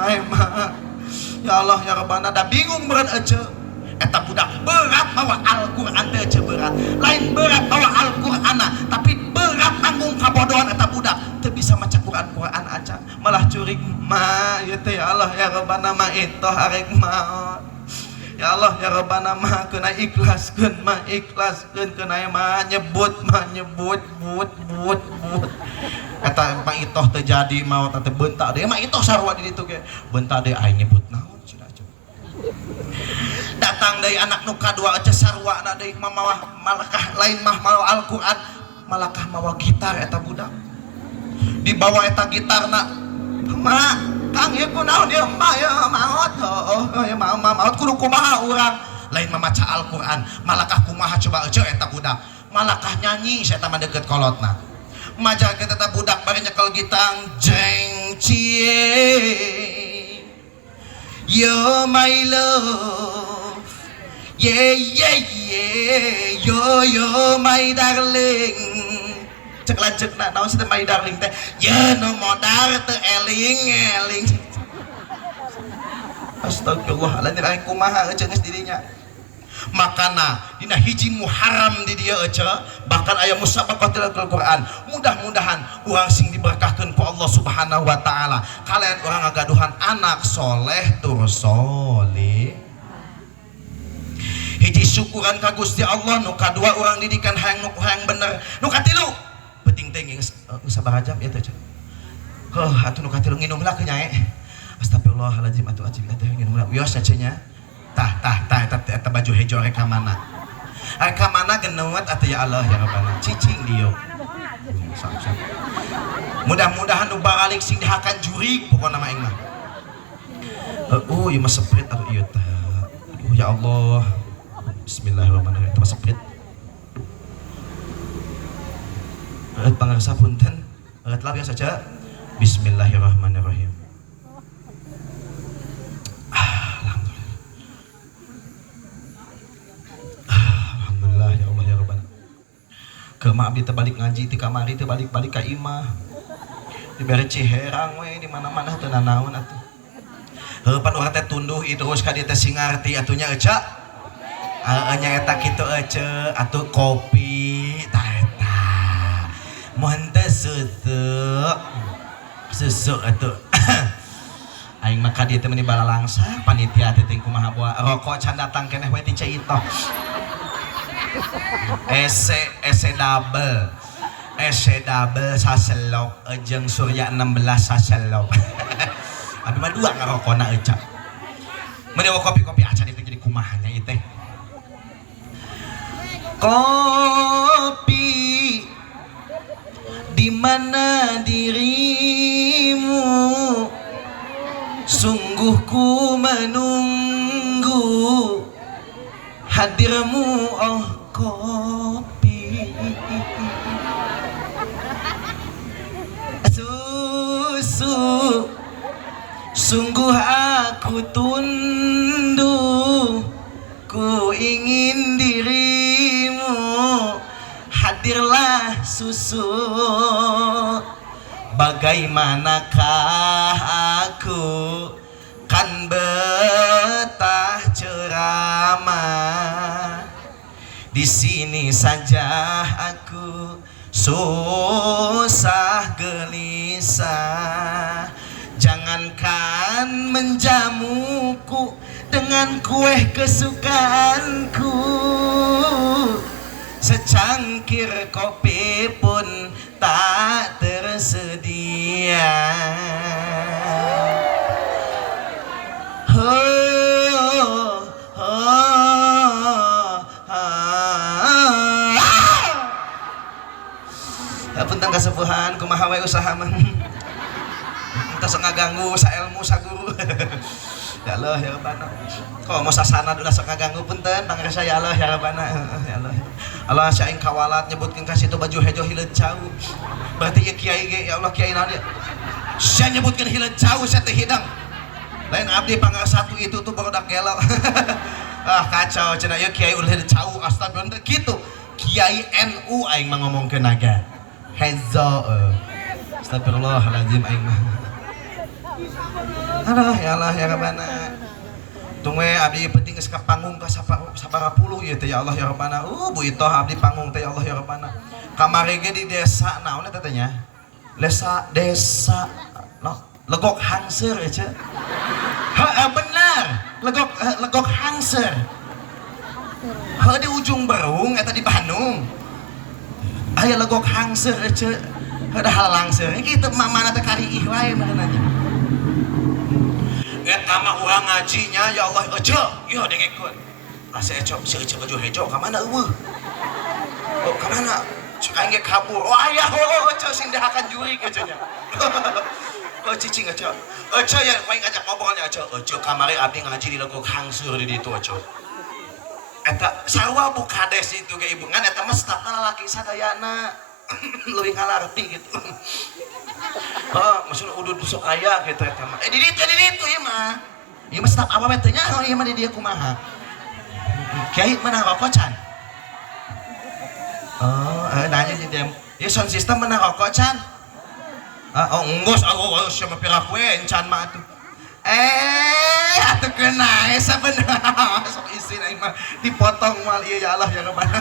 ya Allah ya Rabbana da bingung meureun ece eta budak berat mawa Al-Qur'an teh ece berat lain berat mawa Al-Qur'ana tapi berat tanggung kabodohan eta budak teu bisa maca Qur'an aja malah curig ieu teh ya Allah ya Rabbana itoh arek maot ya Allah ya Rabbana kena ikhlaskeun keuna nyebut eta mah itoh teu jadi maot teh beuntak deui mah itoh sarua di ditu ge beuntak deui aya nyebut naon cenah datang deui anak nu kadua ece sarwana deui mawah malakah lain mah mawa Al-Qur'an malakah mawa gitar eta budak dibawa eta gitarna Kang ieu kunaon ieu mah ya maot ya maot kudu kumaha urang lain mamaca Al-Qur'an malakah kumaha coba ece eta budak malakah nyanyi saya mah deukeut kolotna maja eta budak bari nyekel gitang jeng cie yo my love yeah yo my darling cek lanjutna naon sih my darling teh ya no modal teu eling astagfirullahaladzim ari kumaha ece geus didinya makana dina hiji Muharram di dieu ece bahkan aya musabaqah tilawatil Quran mudah-mudahan urang sing diberkahkeun ku Allah Subhanahu wa taala kalian urang ngagaduhan anak soleh tur soleh hiji syukuran ka Gusti Allah nu kadua urang didikan hayang bener nu katilu penting teh geus sabaraha jam ieu teh atuh nu katilu nginum lah kenyae astagfirullahaladzim atuh acing teh nginum lah wios cenah tah eta baju hejo rek ka mana geneuet atuh ya Allah ya Rabbana cicing dieu mudah-mudahan nu balik sing dihakan jurig pokona mah aing mah ieu mah seprit atuh ieu tah ya Allah bismillahirrahmanirrahim tah seprit pangarsa punten lah biasa saja bismillahirrahmanirrahim alhamdulillah ya Allah ya Rabbana ke maaf di terbalik ngaji ti kamari terbalik ka imah dibere ciherang we di mana-mana teu nanaon atuh heupan urang teh tunduh terus ka dieu teh singarti atunya eca nya eta kitu ece atuh kopi tah eta mohon teh susu atuh aing mah ka dieu teh meuni balalangsa panitia teh teuing kumaha bawa rokok can datang keneh we ti Cito ese double saselok jeung Surya 16 saselok abi mah dua ngarokona euca meuni kopi-kopi acan itu jadi kumaha nya ieu teh kopi di mana dirimu, sungguh ku menunggu hadirmu, oh kopi. Susu, sungguh aku tunduk, ku ingin dirimu, hadirlah susu. Bagaimanakah aku kan betah ceramah, di sini saja aku susah gelisah. Jangankan menjamuku dengan kue kesukaanku, secangkir kopi pun tak tersedia. Oh, oh, punten kasepuhan kumaha we usaha mah. Kita sok ngaganggu sa ilmu sa guru. Ya Allah ya Rabbana. Kok mau sasana udah sok ngaganggu punten panggil saya Allah ya Rabbana. Ya Allah. Allah syaing kawalat nyebutkeun ka situ baju hejo hileud cau. Berarti ya kiai ge ya Allah kiai naon ya. Saya nyebutkeun hileud cau saya teh hidang. Lain abdi panggal satu itu tuh barudak gelo. Ah kacau cenah ieu kiai ulah hileud cau astagfirullah kitu. Kiai NU aing mah ngomongkeun naga. Hezo. Astagfirullahaladzim aing mah. Aduh ya Allah ya Rabbana. Tunggu abdi penting geus ka panggung ka sabaraha puluh ieu teh ya Allah ya Rabbana. Bu itoh abdi panggung teh ya Allah ya Rabbana. Kamari ge di desa naon eta teh nya? Desa no, Legok Hangser aja. Benar. Legok Hangser. Di ujung Berung eta di Bandung. Aya Legok Hangser aja. Ada hal langsir kitu mamana teh kari ih wae manehna. Eta mah urang ngajinya ya Allah ece, ieu dengekeun. Asa ece si ece baju hejo ka mana eueuh? Oh ka mana? Cek aing ge kabur. Oh aya ece sindahakan juri ece nya. Oh cicing ece. Ece ya aing ngajak ngobrol nya ece. Ece kamari abdi ngaji di Legok Hangsur di ditu ece. Eta sarua bukades itu ge ibu ngan eta mah stafna lalaki sadayana. Leuwih ngalarti gitu. Maksudnya udud sok aya gitu eta mah. Di ditu ieu mah. Ieu mah staf apa teh nya ieu mah di dieu kumaha. Kiai menang rokok can. Nanya di dem. Ieu sound system menang rokok can. Enggos aku siapa pira kue can mah atuh. Atuh kena sabenerna. Sok isin aing mah dipotong mal ieu ya Allah ya Rabbana.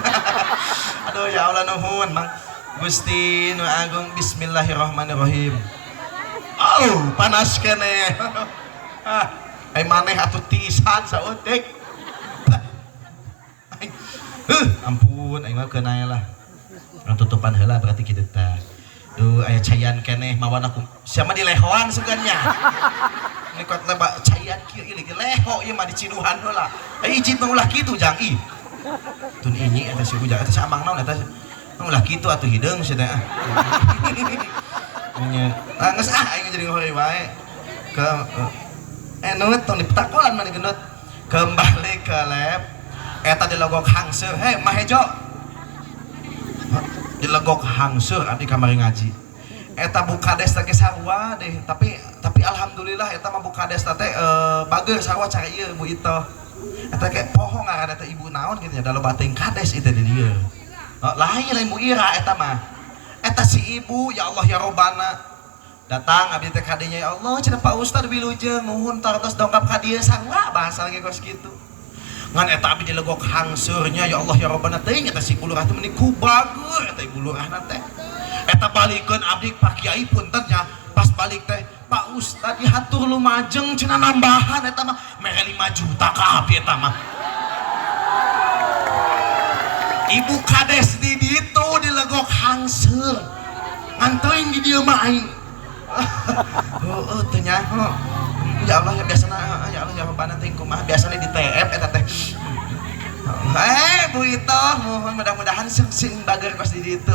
Aduh ya Allah nuhun Mang. Gusti nu agung bismillahirrahmanirrahim. Oh, panas kene. Ai maneh atuh tisan saeutik. Ampun, aing mah keuna lah. Tutupan heula berarti kitu teh. Aya cayan keneh mawan aku. Siapa di lehoan sugannya. Ini kuat leba cayan kieu ieu leho ieu mah diciduhan heula. Ijin mah ulah kitu jang ih. Tun inyi eta si ujang eta si amang naon eta. Ulah kitu atuh hideung sia teh. Nya geus aing jadi ngori wae. Neut tong dipetakolan mah geunut. Kembali ke lab. Eta di Legok Hangseur. Heh, Mah Hejo. Di Legok Hangseur abdi kamari ngaji. Eta bukades teh sarua deh, tapi alhamdulillah eta mah bukades teh bageus sarua cara ieu Bu Ito. Eta ge poho ngaran eta ibu naon kitu nya da loba teuing kades itu di dieu. Lain Bu Ira eta mah. Eta si ibu ya Allah ya Robbana. Datang abdi teh ka dinya ya Allah cenah Pak Ustad wilujeng nuhun tartos dongkap ka dieu sarua bahasa ge kos kitu. Ngan eta abdi di Legok Hangseurnya ya Allah ya Robbana teuing eta si ibu lurah teh meuni kubageur eta ibu lurahna teh. Eta balikeun abdi Pak Kiai punten nya pas balik teh Pak Ustad dihatur lumajeng cenah nambahan eta mah mere 5 juta ka abdi eta mah. Ibu kades di ditu di Legok Hangseur nganteun di dieu mah aing. Heueuh teh nya. Ya Allah ya biasana ya Allah ya Rabbana teh kumaha biasana di TF eta teh. Bu itu mohon mudah-mudahan sing bager kos di ditu.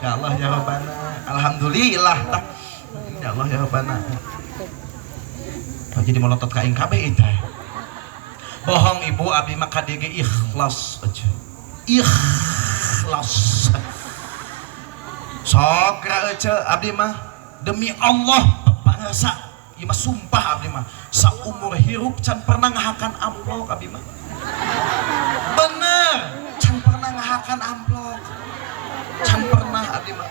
Ya Allah ya Rabbana. Alhamdulillah tah. Ya Allah ya Rabbana. Oh, jadi melotot ka aing kabeh teh. Bohong ibu abdi mah kadege ikhlas aja. Ikhlas. Sok aja abdi mah demi Allah panasa. Ieu mah sumpah abdi mah saumur hirup can pernah ngahakan amplop abdi mah. Bener, can pernah ngahakan amplop. Can pernah abdi mah.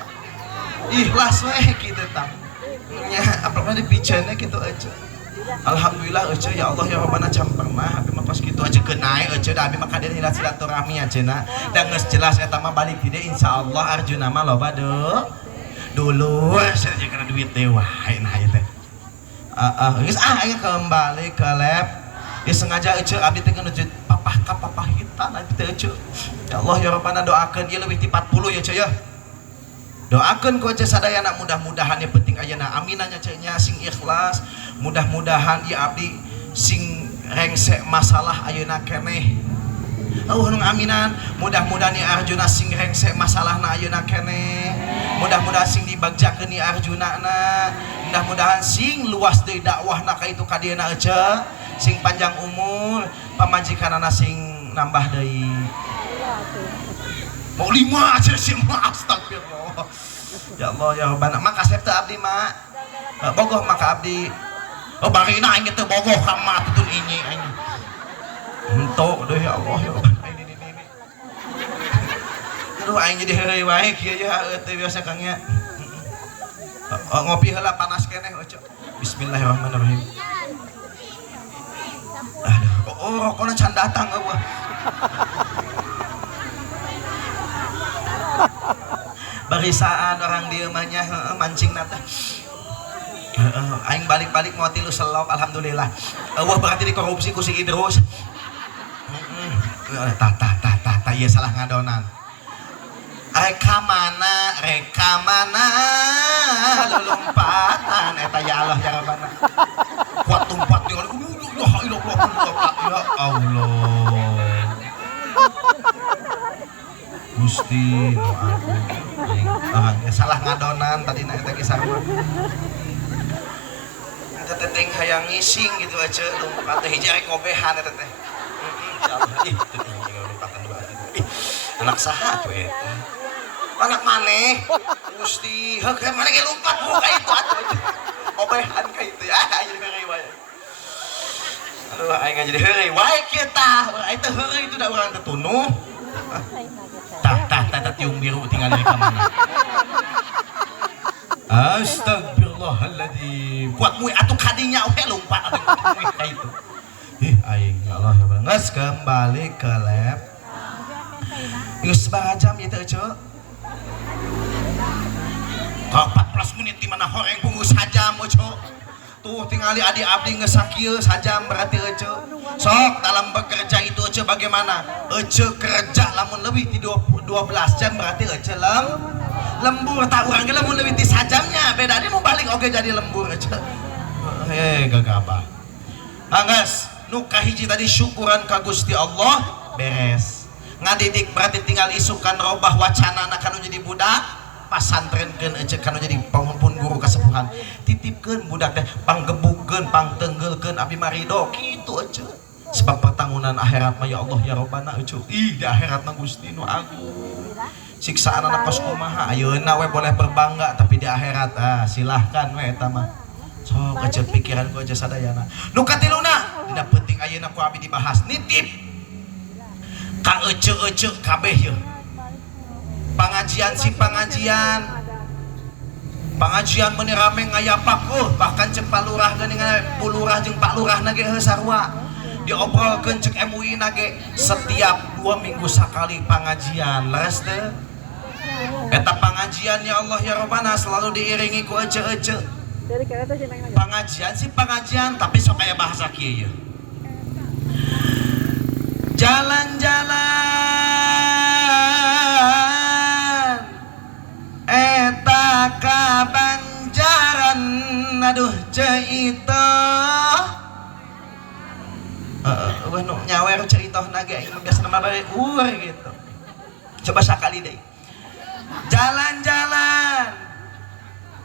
Ikhlas we kitu tah. Nya amplopna dipiceunna kitu aja. Alhamdulillah aja ya Allah ya Rabbana can pernah abdi mah pas kitu aja kenae aja da abdi mah kaden hilang silaturahmi ajeuna. Da geus jelas eta mah balik di dieu insyaallah arjuna mah loba dulu saja kena duit teh wae nah ieu teh. Geus aya kembali ke lab. Ya sengaja aja abdi teh nuju papahitan abdi teh aja. Ya Allah ya Rabbana doakeun ieu leuwih ti 40 ya ya. Doakeun ku aja sadayana mudah-mudahan yang penting ayeuna aminanya nya sing ikhlas. Mudah-mudahan ieu abdi sing rengse masalah ayeuna keneh. Nuhun aminan. Mudah-mudahan ieu Arjuna sing rengse masalahna ayeuna keneh. Mudah-mudahan sing dibagjakeun ieu Arjunana. Mudah-mudahan sing luas deui dakwahna ka itu ka dieuna aja. Sing panjang umur, pamajikanana sing nambah deui. Mau 5 aja sih mah astagfirullah. Ya Allah ya Rabbana makasih teh abdi mah. Bogoh maka abdi. Oh barina aing teh bogoh ka mah tutun inyi aing. Henteu deui ya Allah ya Rabbana ini. Aduh aing jadi heureuy wae kieu ya teh biasa Kang nya. Ngopi heula panas keneh ojo. Bismillahirrahmanirrahim. Aduh, rokona can datang eueuh. Barisaan orang dia mah mancing nata. Aing balik-balik mau tilu selok alhamdulillah. Wah berarti dikorupsi ku si Idrus. Tah ieu salah ngadonan. Reka mana lompatan eta ya Allah ya Rabbana. Kuat tumpat di ya Allah. Gusti nu agung aing salah ngadonan tadi na eta kisah mah. Eta teteng hayang ngising gitu aja lompat teh hiji rek ngobehan eta teh. Insyaallah ih teh lompatan dua. Anak saha tuh eta? Anak maneh? Gusti, heuh ka maneh ge lompat buka itu atuh. Obehan ka itu ya aya heureuy wae. Aduh aing jadi heureuy wae kieu tah. Aing teh heureuy itu da urang teh tunuh. Tah tiung biru tinggal di mana? Astagfirullahaladzim. Kuat mui atuh kadinya oke lompat atuh mui ka itu. Aing ya Allah ya Allah. Geus kembali ke lab. Geus sabaraha jam ieu teh Ceu? Ka 14 menit di mana horeng punggu sajam Ceu. Tuh tingali adik abdi geus sakieu sajam berarti Ceu. Sok dalam bekerja itu Ece bagaimana? Ece kerja lamun lebih di 12 jam berarti Ece lembur. Tak urang ge lamun lebih di sajamnya beda dia mau balik oke jadi lembur Ece. Gagabah. Anggas nu kahiji tadi syukuran ka Gusti Allah beres. Ngadidik berarti tinggal isukan robah wacanana kanu jadi budak. Pasantrenkeun Ece kanu jadi pangpun guru kasepuhan. Titipkeun budak teh panggebugkeun pangtenggelkeun abdi marido kitu Ece. Sebab pertangunan akhirat mah ya Allah ya Rabbana ucup. Ih di akhirat mah Gusti nu agung. Siksaan anak kos kumaha ayeuna we boleh berbangga tapi di akhirat silahkan we eta mah. Sok aja pikiran ku aja sadayana. Nu katiluna dina penting ayeuna ku abdi dibahas nitip. Ka ece kabeh yeuh. Pengajian pengajian meuni rame ngayapak bahkan cek palurah geuning bulurah jeung Pak Lurahna ge sarua. Diobrolkeun cek MUI nage setiap 2 minggu sekali pengajian leres teh eta pengajian ya Allah ya Rabbana selalu diiringi ku ece-ece pengajian tapi sok aya bahasa kieu jalan-jalan eta kabanjaran aduh ceu itu Aduh nu nyawer cerita nage aing biasa nama bare gitu. Coba sakali deui. Jalan-jalan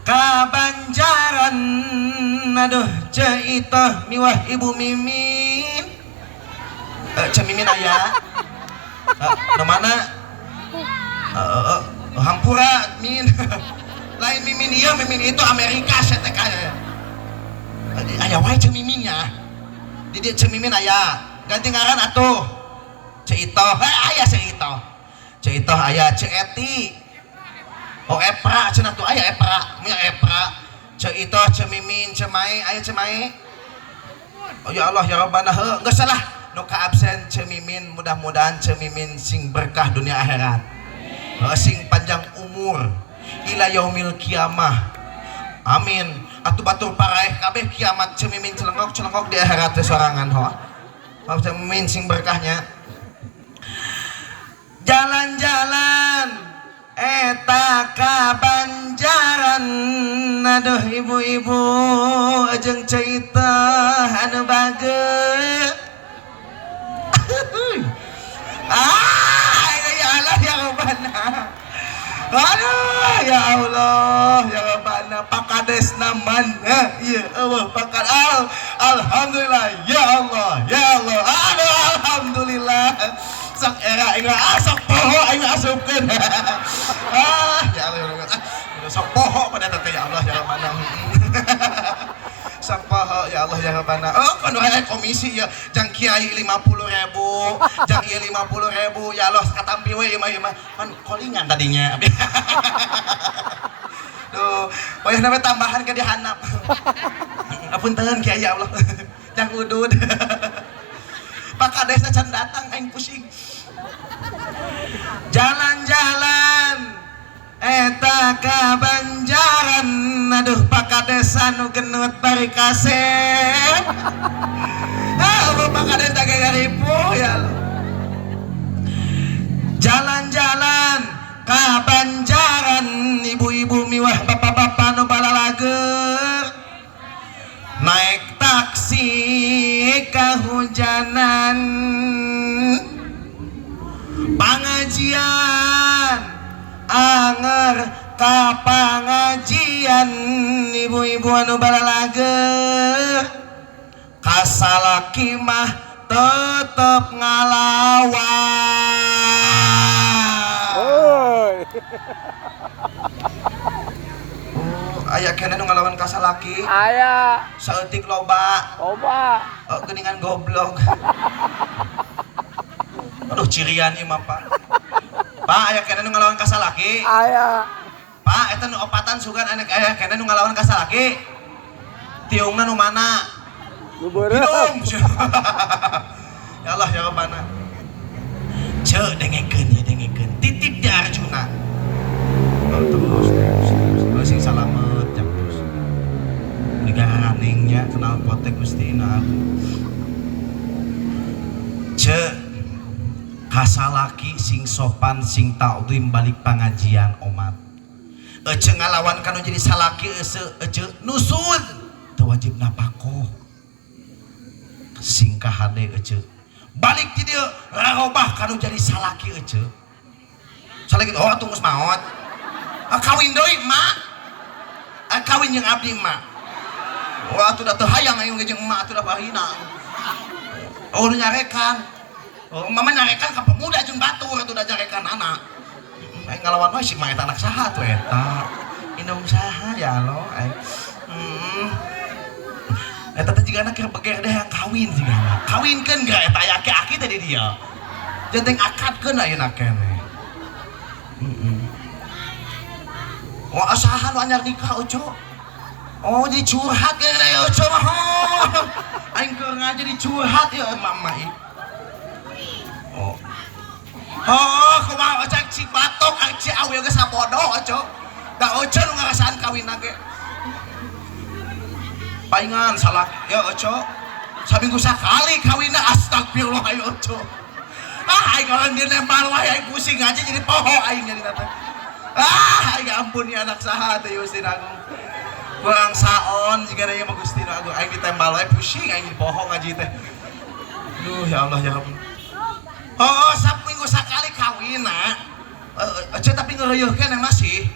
ka Banjaran, aduh cerita miwah Ibu Mimin. Mimin aya. Nu mana? Hampura Min. Lain Mimin ieu, Mimin itu Amerika setek aya. Aya wae Miminnya. Di dieu Mimin aya. Ganti ngaran atuh. Cerita, aya cerita. Cerita aya Eti. Oh Epra cenah tuh aya Epra, nya Epra. Cerita Mimin, Cemai, aya Cemai. Oh ya Allah ya Rabbana heuh, geus salah. Nu ka absen Mimin, mudah-mudahan Mimin sing berkah dunia akhirat. Sing panjang umur ila yaumil kiamah. Amin. Atuh batur paraeh kabeh kiamat Mimin celengok di akhirat teh sorangan ho. Mimin sing berkahnya. Jalan-jalan eta ka Banjaran, aduh ibu-ibu jeung cerita anu bageus. Ya Allah ya Rabbana. Aduh ya Allah ya Rabbana pakadesna mana ieu eueuh pakad alhamdulillah ya Allah ya Allah aduh alhamdulillah sok era aing sok poho aing asupkeun. Ya Allah sok poho pada teh ya Allah ya Rabbana. Sok poho ya Allah ya Rabbana. Oh kan wae komisi ya jang kiai 50.000, jang ieu 50.000 ya Allah katampi we ieu mah kan kolingan tadinya. Tuh, wayah nama tambahan ke dihanap. Apunten kiai ya Allah. Jang udud. Pakadesna can datang aing pusing. Jalan-jalan eta ka Banjaran, aduh pakadesa nu genut bari kasep. Pakadesa garipu ya Allah. Jalan-jalan ka Banjaran, ibu-ibu miwah bapak-bapak nu balalager naik taksi kahujanan, pangajian anger ka pangajian, ibu-ibu anu balalager kasalaki mah tetep ngalawan. Aya kene nu ngalawan kasalaki. Aya. Saeutik loba. Loba. Geuningan goblok. Aduh cirian ieu mah Pak. Pak aya kene nu ngalawan kasalaki. Aya. Pak eta nu opatan sugan anak aya kene nu ngalawan kasalaki. Tiungna nu mana? Nu beureum. Ya Allah ya Rabbana. Ceu dengekeun ya dengekeun. Titip di Arjuna. Terus sing salamet jam terus. Negara raningnya kenal potek Gusti Ina aku. Ceu kasalaki sing sopan sing ta'zim balik pangajian omat. Ece ngalawan kanu jadi salaki ece nusul teu wajib napako. Sing kahade ece balik ti dieu rarobah kanu jadi salaki ece. Salaki oh atuh geus maot. Kawin deui mak. Kawin jeung abdi mak. Oh atuh da teu hayang ayeuna jeung emak atuh da bahina. Oh nyarekan. Oh mama nyarekan ka pemuda jeung batur atuh da nyarekan anak. Aing ngalawan wae si mah eta anak saha tuh eta. Indung saha ya Allah aing. Eta teh jigana keur beger deh yang kawin jigana. Kawinkeun geura eta aya aki teh di dia. Jenteng akadkeun ayeuna keneh. Oh asahan nu anyar nikah Oco. Oh jadi curhat ya Oco mah. Aing keur jadi curhat ya mama ieu. Oh. Oh, kumaha Oco si batok ari si awew geus sabodoh Oco. Da Oco nu ngarasaan kawin ge. Paingan salak ya Oco. Saminggu sakali kawinna astagfirullah ya Oco. Aing orang dia nempal wae aing pusing aja jadi poho aing jadi teh. Ya ampun ya anak saha teh Gusti Agung. Kurang saon jika aya mah Gusti Agung aing ditembal wae pusing aing poho ngaji teh. Duh ya Allah ya Rabbana. Oh, minggu sakali kawin nak. Tapi ngereyeuhkeun masih.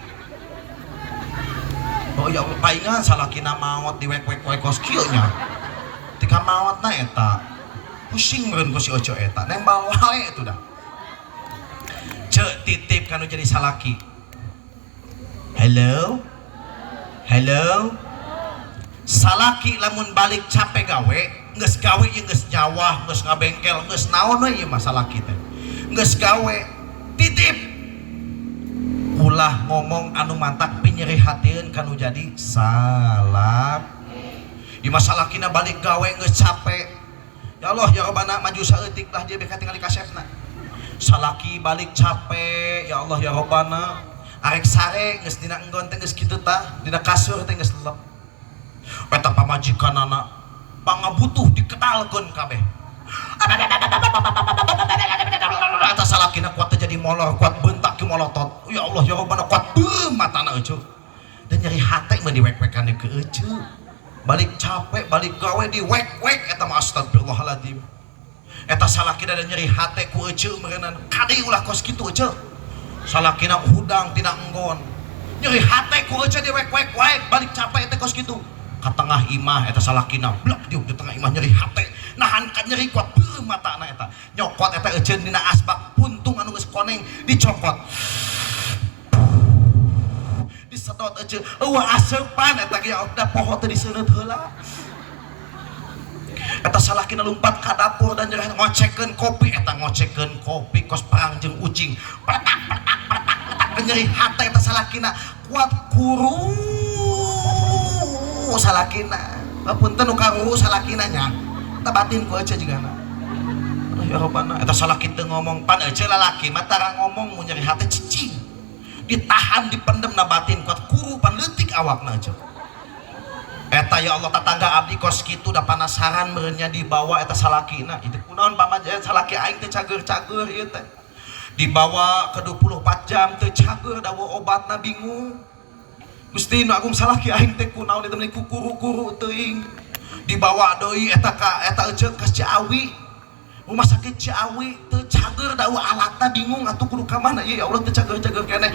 Oh ya Allah, paingan salakina maot di wek-wek kos kieu nya. Tika maotna eta. Pusing meureun ku si Oco eta. Nembal wae itu dah. Cek titip kanu jadi salaki. Hello. Hello. Salaki lamun balik capek gawe, geus gawe jeung geus nyawah, geus ngabengkel, geus naon we ieu mah salaki teh. Geus gawe titip. Ulah ngomong anu mantak pinyeri hatieun kanu jadi salak. Di masalakina balik gawe geus capek. Ya Allah ya Rabbana maju saeutik lah dia beka tinggal di kasepna. Salaki balik capek, ya Allah ya Rabbana. Arek sare geus dina enggon teh geus kitu tah, dina kasur teh geus lelep. Eta pamajikanana pangabutuh diketalkeun kabeh. Eta salakina kuat jadi molor, kuat bentak ki molotot. Ya Allah ya Rabbana kuat matana euceuk. Dan nyeri hate mah diwek-wekan ke euceuk. Balik capek, balik gawe diwek-wek eta mah astagfirullahaladzim. Eta salakina dan nyeri hate ku euceuk meureunana. Kadi ulah kos kitu euceuk. Salakina hudang tina enggon. Nyeri hate ku euceuk diwek-wek wae balik capek teh kos kitu. Ka tengah imah eta salakina blok diuk di tengah imah nyeri hate. Nahan kan nyeri kuat matana eta. Nyokot eta euceun dina asbak puntung anu geus koneng dicokot. Disedot euceun eueuh aseupan eta ge da poho teh diseureut heula. Eta salakina lumpat ka dapur dan nyeri ngocekeun kopi eta ngocekeun kopi kos perang jeung ucing. Petak nyeri hate eta salakina kuat kuru salakina. Punten nu karuru salakina nya. Eta batin ku euceuk jigana. Ya Rabbana eta salaki teu ngomong pan euceuk lalaki mah tara ngomong mun nyeri hate cicing. Ditahan dipendem na batin kuat kuru pan leutik awakna euceuk. Eta ya Allah tetangga abdi kos kitu da panasaran meureunnya dibawa eta salakina. Itu kunaon pamajian salaki aing teh cager-cager ieu teh. Dibawa ke 24 jam teu cager dawa obatna bingung. Gusti nu agung salaki aing teh kunaon ditemani ku kuru-kuru teuing. Dibawa deui eta ka eta euceuk ka Ciawi. Rumah sakit Ciawi teu cager dawa alatna bingung atuh kudu ka mana ieu ya Allah teu cager-cager keneh.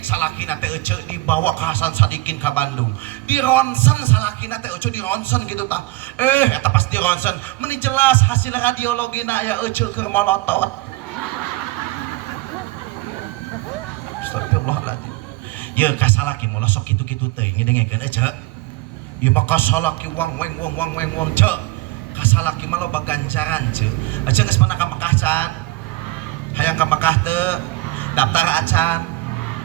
Salakina teh euceuk dibawa ka Hasan Sadikin ka Bandung. Di ronsen salakina teh euceuk di ronsen kitu tah. Eta pas di ronsen meuni jelas hasil radiologina aya euceuk keur molotot. Astagfirullahaladzim. Ye ka salaki mola sok kitu-kitu teuing ngedengekeun euceuk. Ieu mah ka salaki wang weng ceuk. Ka salaki mah loba ganjaran ceuk. Euceuk geus mana ka Mekah can? Hayang ka Mekah teu? Daftar acan.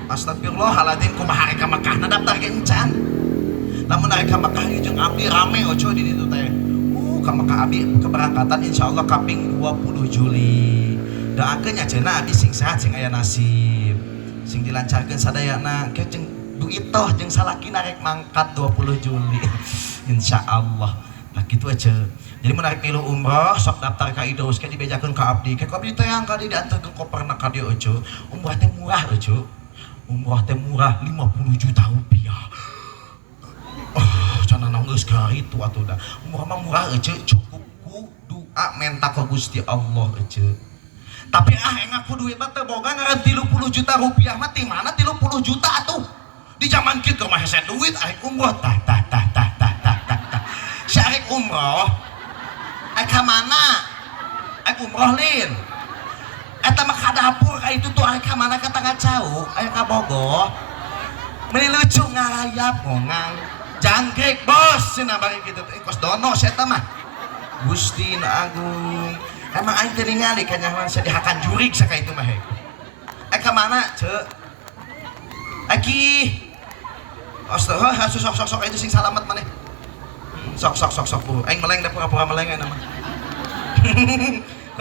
Astagfirullahaladzim kumaha rek ka Mekahna daftar ge encan. Lamun arek ka Mekah ieu jeung abdi rame oco di ditu teh. Ka Mekah abdi keberangkatan insyaallah kaping 20 Juli. Doakeun nya cenah abdi sing sehat sing aya nasib. Sing dilancarkeun sadayana ke jeung duit toh jeung salakina rek mangkat 20 Juli. Insyaallah. Nah kitu euceuk. Jadi menarik milu umroh sok daftar ka Idrus ke dibejakeun ka abdi. Ke abdi teh yang ka diantarkeun koperna ka dieu euceuk. Umroh teh murah euceuk. Umroh teh murah 50 juta rupiah. Cenah geus ka itu atuh da. Umroh mah murah euceuk cukup ku doa menta ka Gusti Allah euceuk. Tapi ngaku duit mah teu boga ngaran 30 juta rupiah mah ti mana 30 juta atuh. Di zaman kieu keur mah hese duit arek umroh tah. Si arek umroh arek ka mana? Arek umroh lin. Eta mah ka dapur ka itu tuh arek ka mana ka tangga cau, aya ka Bogoh. Meuli lucu ngarayap ngongang. Jangkrik bos cenah bari kitu teh kos dono si eta mah. Gusti nu agung. Emang aing teh ningali ka nyahoan sadihakan jurig saka itu mah he. Ka mana, ceuk? Aki. Astaga, sok itu sing salamet maneh. Sok aing meleng da pura-pura meleng aya mah.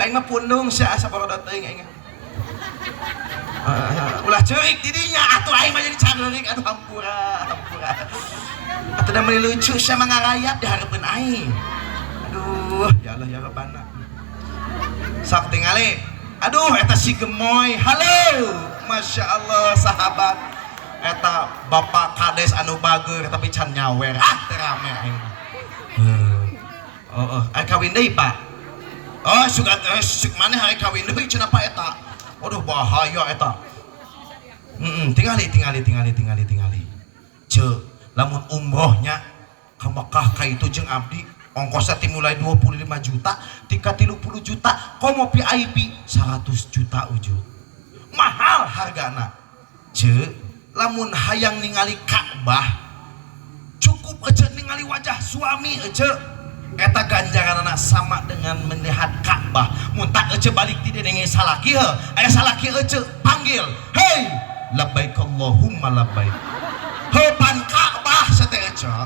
Aing mah pundung sia asa barodot teuing aing. Ulah ceurik di dinya atuh aing mah jadi cangeurik atuh hampura. Atuh da meuli lucu sia mah ngarayap di hareupeun aing. Aduh, ya Allah ya Rabbana. Sok tingali. Aduh, eta si gemoy. Halo. Masya Allah sahabat. Eta bapak kades anu bager tapi can nyawer. Teu rame aing. Kawin deui, Pak. Oh sugan mana hari kawin deui cenah pa eta. Waduh bahaya eta. Tingali. Ceu lamun umrohnya ka Mekah ka itu jeung abdi ongkosnya dimulai 25 juta tingkat 30 juta komo VIP 100 juta ujug mahal hargana. Ceu lamun hayang ningali Ka'bah cukup aja ningali wajah suami aja eta ganjaranana sama dengan melihat Ka'bah. Muntah aja balik ti denenge salaki heuh aya salaki aja panggil hei labbaik Allahumma labbaik heupan Ka'bah sateh aja.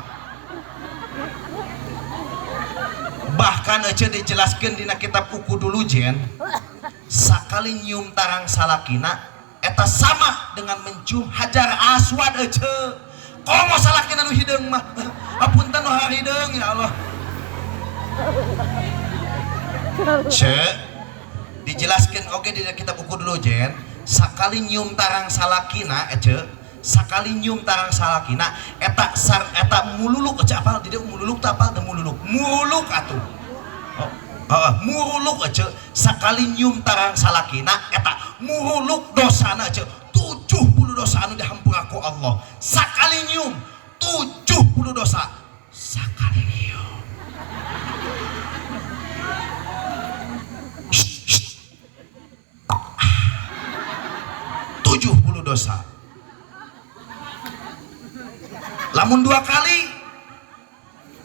Bahkan aja dijelaskan dina kitab Kuku dulu jen sakali nyium tarang salakina eta sama dengan mencium hajar aswad aja. Komo salakina nu hideung mah apunten nu hideung ya Allah. Cek dijelaskan oke di kitab Kuku dulu jen sakali nyium tarang salakina aja sakali nyium tarang salakina eta mululuk aja apal di dia mululuk tak apal mululuk atuh mululuk aja sakali nyium tarang salakina eta mululuk dosana aja 70 dosa anu dihampura ku Allah sakali nyium 70 dosa sakali nyium 70 dosa. Lamun 2 kali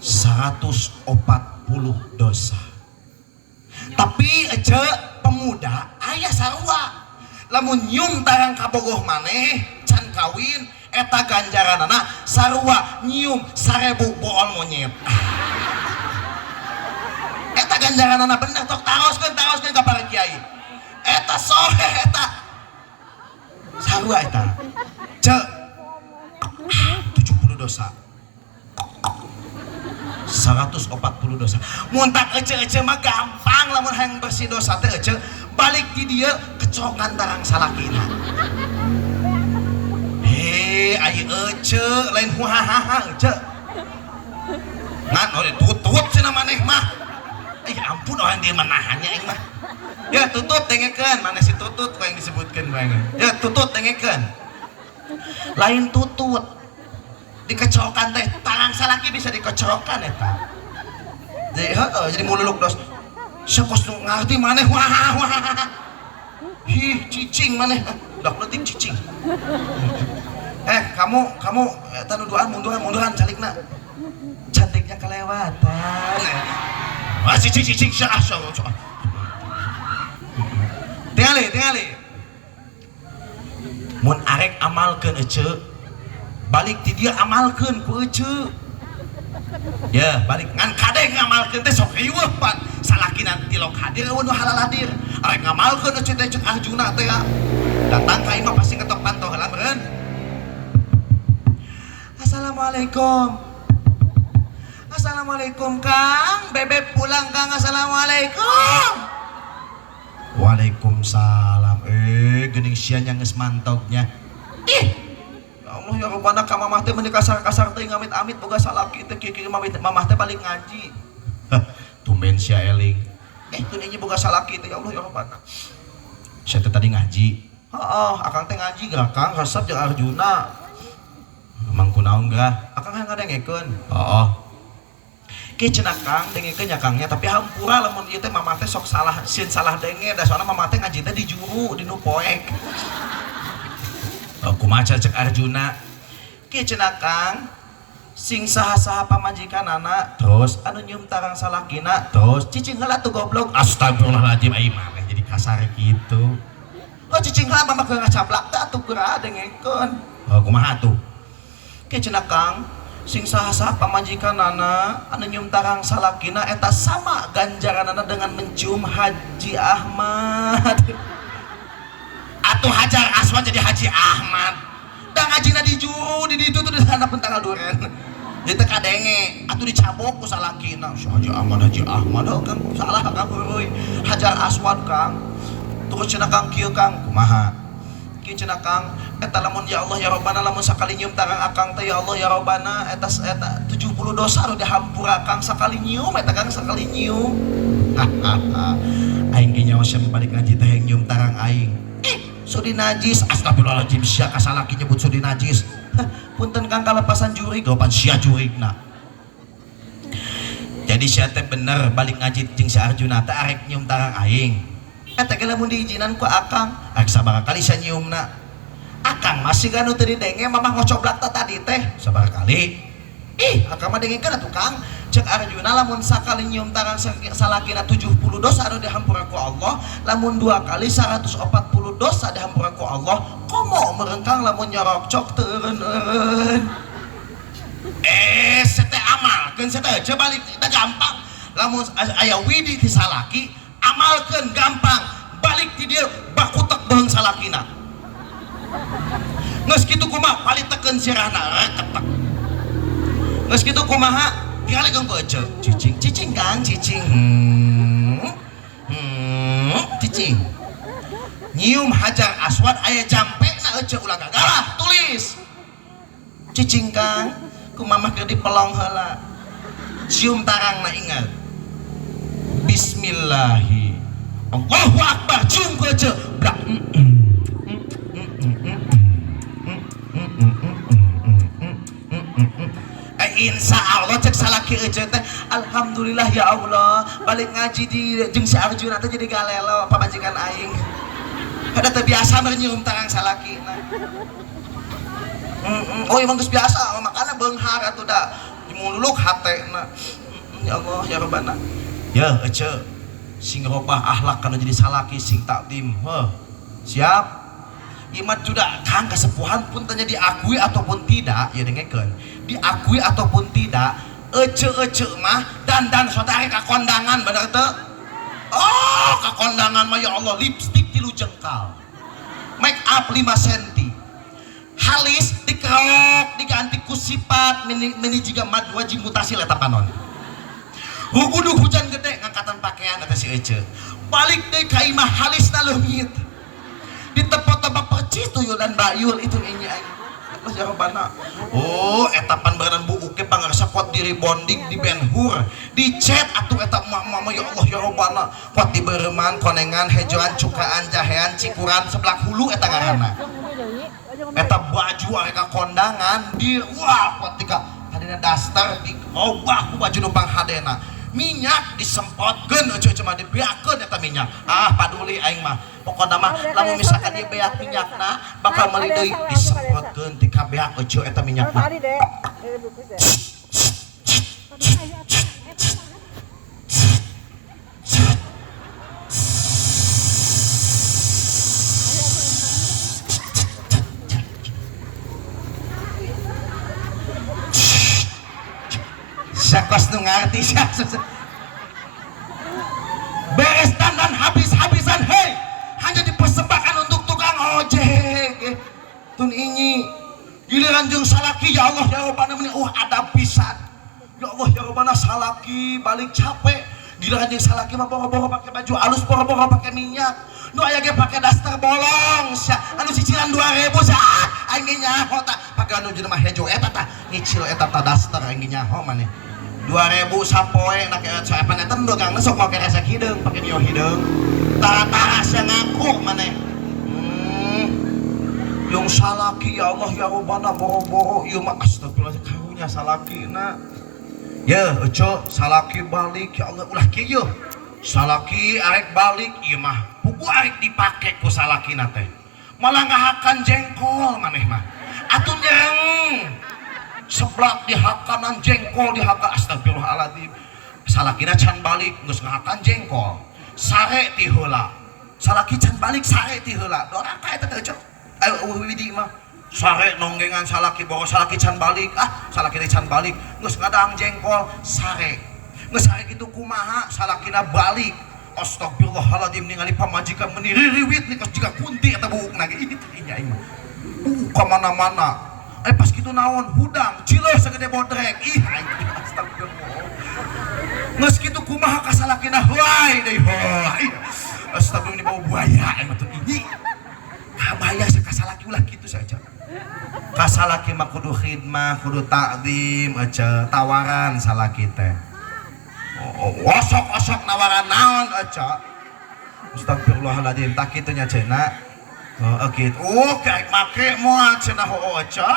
140 dosa. Tapi aja pemuda aya sarua lamun nyium tarang kabogoh maneh can kawin eta ganjaranana sarua nyium 1000 bool monyet. Eta ganjaranana bener tok taroskeun ka para kiai. Eta sohe eta sarua eta. Cek 70 dosa 140 dosa muntak ece mah gampang lamun hayang bersih dosa teh ece balik di dia kecokan tarang salakina ayo ece lain huhahaha ece ngan oleh tutut cenah maneh mah ampun orang dia menahannya ing mah ya tutut dengekeun mana si tutut kau yang disebutkan banget ya tutut dengekeun lain tutut dikecokan teh tarang salaki bisa dikecokan eta jadi mululuk dos sekos ngarti maneh wah hi cicing maneh dak leutik cicing kamu tanu duaan munduran calikna cantiknya kelewatan masih cicing tingali mun arek amalkeun ece balik ti dia amalkeun ku ece ya balik ngan kadeng ngamalkeun teh sok riweuh pan salakina tilok hadir nu halal hadir arek ngamalkeun ece teh cek Arjuna teh datang ka imah pasti ketok pantau heula meureun Assalamualaikum Kang bebek pulang Kang assalamualaikum Waalaikumsalam geuning sianya geus mantognya Allah ya Rabbana ka mamah teh meuni kasar-kasar teh ngamit-amit boga salaki teh kieu mamah teh balik ngaji tumben sia eling teu nya boga salaki teh ya Allah ya Rabbana sia teh tadi ngaji akang teh ngaji gak Kang resep jeung Arjuna emang kunaon gah akang hayang ngadengekeun kieu cenah Kang dengekeun nya Kangnya tapi hampura lamun ieu teh mamah teh sok salah sieun salah denge da soalna mamah teh ngaji teh di juru di nu poek kumaha cek Arjuna kieu cenah Kang sing saha-saha pamajikanana terus anu nyium tarang salakina terus cicing heula tuh goblok astagfirullahaladzim ai mah jadi kasar kitu cicing heula mah keur ngacaplak teh atuh geura dengekeun kumaha tuh kieu cenah Kang sing saha-saha pamajikanana anu nyium tarang salakina eta sama ganjaranana dengan mencium Haji Ahmad atuh Hajar Aswad jadi Haji Ahmad da ngajina di juru di ditu tuh di sana pun tanggal duren di teu kadenge atuh dicabok ku salakina Haji Ahmad kan salah Kang euy Hajar Aswad Kang terus cenah Kang kieu Kang kumaha kieu cenah Kang eta lamun ya Allah ya Rabbana lamun sakali nyium tarang akang teh ya Allah ya Rabbana eta 70 dosa anu dihampura Kang sakali nyium eta Kang sakali nyium Aing ge nyawa sia balik ngaji teh yang nyium tarang aing. Sudi najis, astagfirullahaladzim, sia kasalaki nyebut sudi najis. Punten kang kalepasan jurig, gopan sia jurigna. Jadi sia teh bener balik ngaji jeung si Arjuna teh arek nyium tarang aing. Eta ge lamun diizinan ku akang, arek sabaraha kali sia nyiumna. Akang masih ganu teu didenge mamah ngocoblak tadi teh sabaraha kali. Akang mah dengekeun atuh Kang. Cek Arjuna lamun sakali nyium tarang salakina 70 dosa anu dihampura ku Allah, lamun 2 kali 140 dosa dihampura ku Allah. Komo merengkang lamun nyorok cok teu eureun-eureun. Sete amalkeun sete aja balik da gampang. Lamun aya widi ti salaki, amalkeun gampang. Balik ti dieu bakutek beung salakina. Geus kitu kumaha palitekeun sirahna reketek. Geus kitu kumaha tinggal ganggu aja, cicing Kang, cicing, cicing, nyium hajar aswad ayah jampe na aja ulah gagalah tulis, cicing Kang, ku mamah keur dipelong heula, cium tarang na ingat, Bismillahi, Allahu Akbar, cium ku aja, brak, insya Allah cek salaki aja teh alhamdulillah ya Allah balik ngaji di jeung si Arjuna teh jadi galelo pamajikan aing kada teh biasa nyium tarang salaki oh emang geus biasa makana beunghar atuh da dimuluk hatena ya Allah ya Rabbana ya ece sing robah akhlak kana jadi salaki sing takdim siap imat juga Kang kesepuhan pun tanya diakui ataupun tidak ya dengekeun diakui ataupun tidak ece mah dandan sotare ka kondangan bener teu oh ka kondangan mah ya Allah lipstik 3 jengkal make up 5 cm halis dikerok diganti ku sifat mini jiga mad wajib mutasi eta panon hukudu hujan gede ngangkatan pakaian eta si ece balik deui ka imah halisna leungit ditepot-tepot percis tuyul dan bayul itu ini aja Allah ya Rabbana oh etapan beranan bu uke pangarsa kuat diri bonding di benhur di chat atuh eta mama ya Allah ya Rabbana kuat di bereman konengan hejoan cukaan jahean cikuran sebelah hulu eta ngaranna eta baju areka kondangan di wah kuat tika hadina daster di obah ku baju numpang hadena minyak disempotkeun aja cuma dibeakeun eta minyak paduli aing mah pokona mah lamun misalkan dia beak minyakna bakal meuli deui disempotkeun ti kabeak aja eta minyakna sakos nu ngarti beres dandan habis-habisan hei hanya dipersembahkan untuk tukang ojek tun inyi giliran jeung salaki ya Allah ya Rabbana meni ada pisan ya Allah ya Rabbana salaki balik capek giliran jeung salaki mah boro-boro pake baju alus boro-boro pake minyak nu aya ge pake daster bolong sia anu cicilan 2000 sia aing nyaho tah pake anu jelema hejo eta tah ngicil eta tah daster aing nyaho maneh 2000 sapoe nak saepan eta dogang sok make resek hideung pake nio hideung tara-tara sia ngaku maneh yang salaki ya Allah ya Rabbana boro-boro ieu mah astagfirullah karunya salakina ya eco salaki balik ya Allah ulah kieu salaki arek balik ieu mah pugu arek dipake ku salakina teh malah ngahakan jengkol maneh mah atuh nyereng seblak dihakanan jengkol dihaka astagfirullahaladzim salakina can balik geus ngahakan jengkol sare ti heula salaki can balik sare ti heula doraka eta teh cok widi mah sare nonggengan salaki bawa salaki can balik salaki teh can balik geus ngadang jengkol sare geus sare kitu kumaha salakina balik astagfirullahaladzim ningali pamajikan meniririwit nih kos jiga kunti eta buukna ge itu nya aing mah ka mana-mana pas gitu naon hudang cileuh sagede bodrek astagfirullah geus kitu kumaha ka salakina heuai deui astagfirullah ini bau buaya emang tuh ini kabaya ka salaki ulah kitu saja ka salaki mah kudu khidmah kudu takdim aja tawaran salaki teh osok-osok nawaran naon aja. Astagfirullahaladzim, tak gitu nya cenah. Gitu. Kayak make moal cenah aja.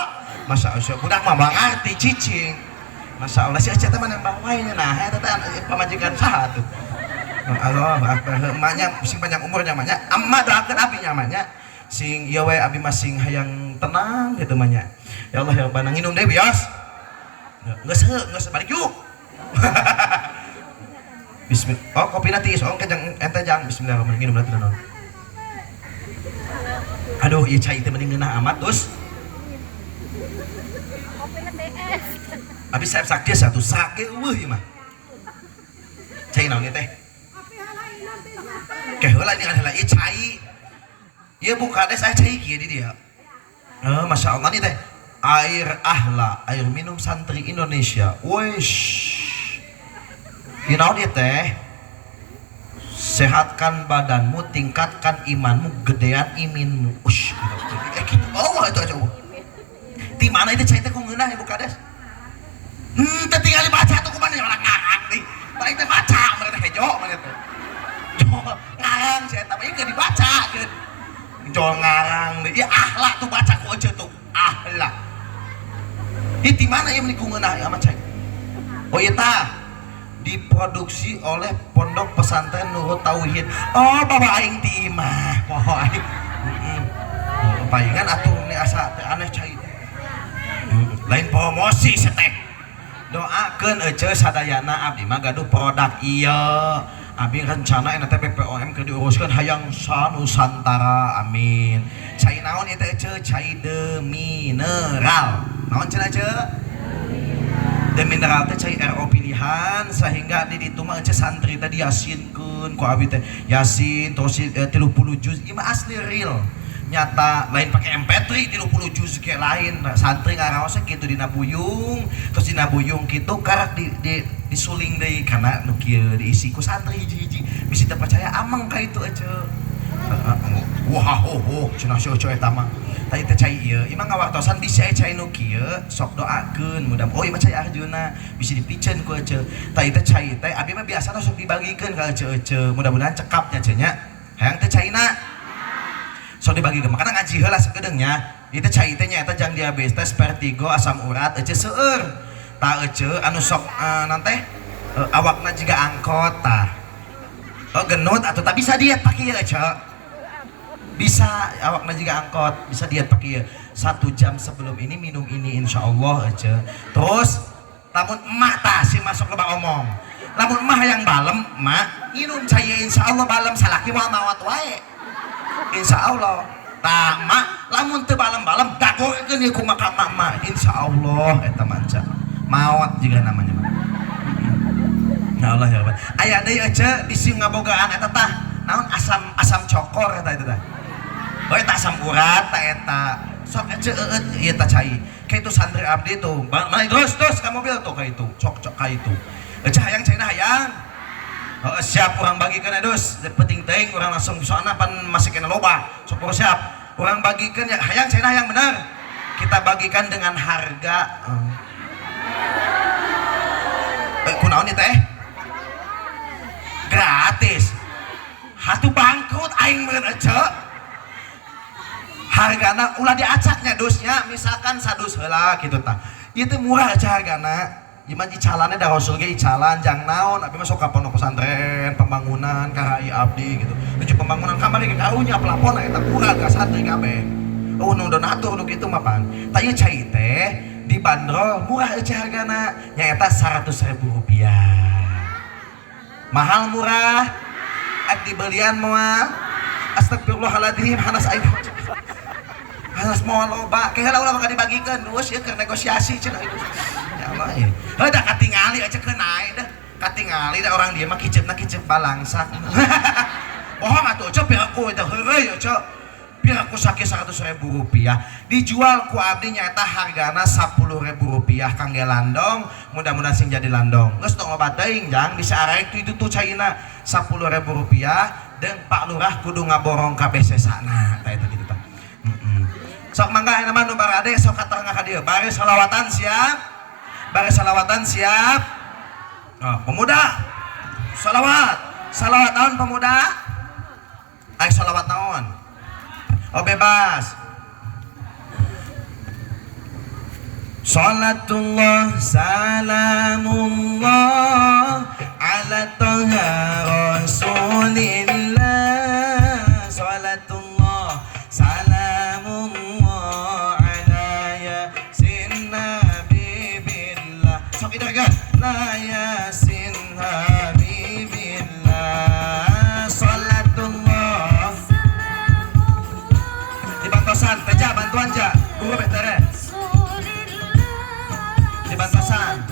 Masa Allah budak mah mengerti cicing. Masa Allah si aja teman yang bawainya nah eta teh pamajikan saha tuh. Allah akbar emaknya sing panjang umurnya mahnya amma doakeun abi nya mahnya sing ieu we abi mah sing hayang tenang gitu mahnya. Ya Allah ya Rabbana nginum deui bios. Geus balik yuk. Bismillah. Oh kopi nanti is kejang ente jang bismillahirrahmanirrahim nginum nanti naon. Aduh ieu cai teh mending ngeunah amat terus. Abi saya sakit satu sakit mah. Cai naon teh? Keheula ini adalah ieu cai. Ieu buka deh saya cai kieu di dia. Masya Allah nih teh. Air ahla, air minum santri Indonesia. Wish. You know dia teh. Sehatkan badanmu, tingkatkan imanmu, gedean iminmu. Ush, gitu. Oh, itu aja. Di mana itu cai teh ku ngeunah ibu kades? Tinggal dibaca tuh kumaha orang ngarang nih. Paling teh baca mereka hejo mana tuh. Ngarang saya tapi enggak dibaca kan. Jol ngarang deh. Ya akhlak tuh baca ku aja tuh. Akhlak. Di mana ya meni ku ngeunah ya macai. Oh iya tah. Diproduksi oleh Pondok Pesantren Nurut Tauhid. Oh, bapak aing ti imah. Poho aing. Palingan atuh nih asa teh aneh cai. Lain promosi seteh. Doakeun ece sadayana abdi mah gaduh produk ieu. Abi rencana eta BPOM keur diuruskeun hayang sanusantara amin. Cai naon eta ece cai de mineral. Naon cenah ce? De mineral teh cai RO pilihan sehingga di ditu mah ece santri tadi yasinkeun ku abi teh. Yasin terus 30 juz ieu mah asli real. Nyata lain pakai MP3 30 juz ke lain santri ngaraos kitu dina buyung terus dina buyung kitu karak disuling deui kana nu kieu diisi ku santri hiji-hiji bisi teu percaya ameng ka itu aja. Wah ho cenah seuceu eta mah tadi teh cai ieu imah ngawartosan bisa cai nu kieu sok doakeun mudah oh ieu mah cai arjuna bisa dipicen ku aja tadi teh cai teh abi mah biasana sok dibagikeun ka ece-ece mudah-mudahan cekapnya cenah hayang teh caina so dibagi ke makanya ngaji heula sakedeungnya itu cai teh nya eta jang diabetes vertigo asam urat ece seueur tah ece anu sok nanti awakna jiga angkot tah oh genut atuh tak bisa diet pakai ieu ece bisa awakna jiga angkot bisa diet pakai ieu 1 jam sebelum ini minum ini insyaallah ece terus lamun emak tah si masuk loba omong lamun emak hayang balem emak minum cai insyaallah balem salaki moal mawat wae insya Allah tak mak lamun teu balem-balem dagoekeun ieu ku maka mak insya Allah eta manca maot juga namanya mah ya Allah ya Rabbana aya deui ece bisi ngabogaan eta tah naon asam cokor eta tah oh eta asam urat tah eta sok ece ieu tah cai kitu santri abdi tuh mari terus ka mobil tuh ka itu cok ka itu ece hayang caina hayang. Oh, siap orang bagikan dus penting teuing orang langsung soalnya pan masih kena loba sok siap orang bagikan ya hayang cenah yang benar kita bagikan dengan harga kunaon ieu teh gratis hatu bangkrut aing meureun ece hargana ulah diacaknya dusnya misalkan sadus heula kitu tah ieu teh murah aja hargana Iman icalannya dah rasul ge icalan jang naon abi mah sok ka pondok pesantren pembangunan KHI abdi gitu nuju pembangunan kamari ge karunya plafon eta kurang ka santri kabeh oh nu donatur nu kitu mah pan tanya cai teh dibanderol murah eueuh hargana nyaeta Rp100.000 mahal murah ek dibelian moal astagfirullahaladzim hanas aing hanas moal loba ke heula ulah maka dibagikeun geus ieu keur negosiasi cenah itu ya Allah ya heuh katingali aja keun nae dah katingali dah orang dia mah kiceupna kiceup balangsak bohong atuh ceu piraku eta heureuy ceu piraku sakit Rp100.000 dijual ku abdi nyaeta hargana Rp10.000 kangge landong mudah-mudahan sing jadi landong geus tong loba teuing jang bisa arek itu tuh caina Rp10.000 deung Pak Lurah kudu ngaborong ka BC-sana tah eta kitu tah sok mangga ayeuna mah nu barade sok kataranga ka dieu bare salawatan siap oh, pemuda salawat Salawat naon pemuda? Ay salawat naon? Oh bebas. Salatullah salamullah ala taha rasulillah. Salatullah salamullah ala yasin habibillah. Sok itu kan? La yasin habibillah. Salatullah. Dibantosan, teja bantuan ja. Guru betere. Dibantosan.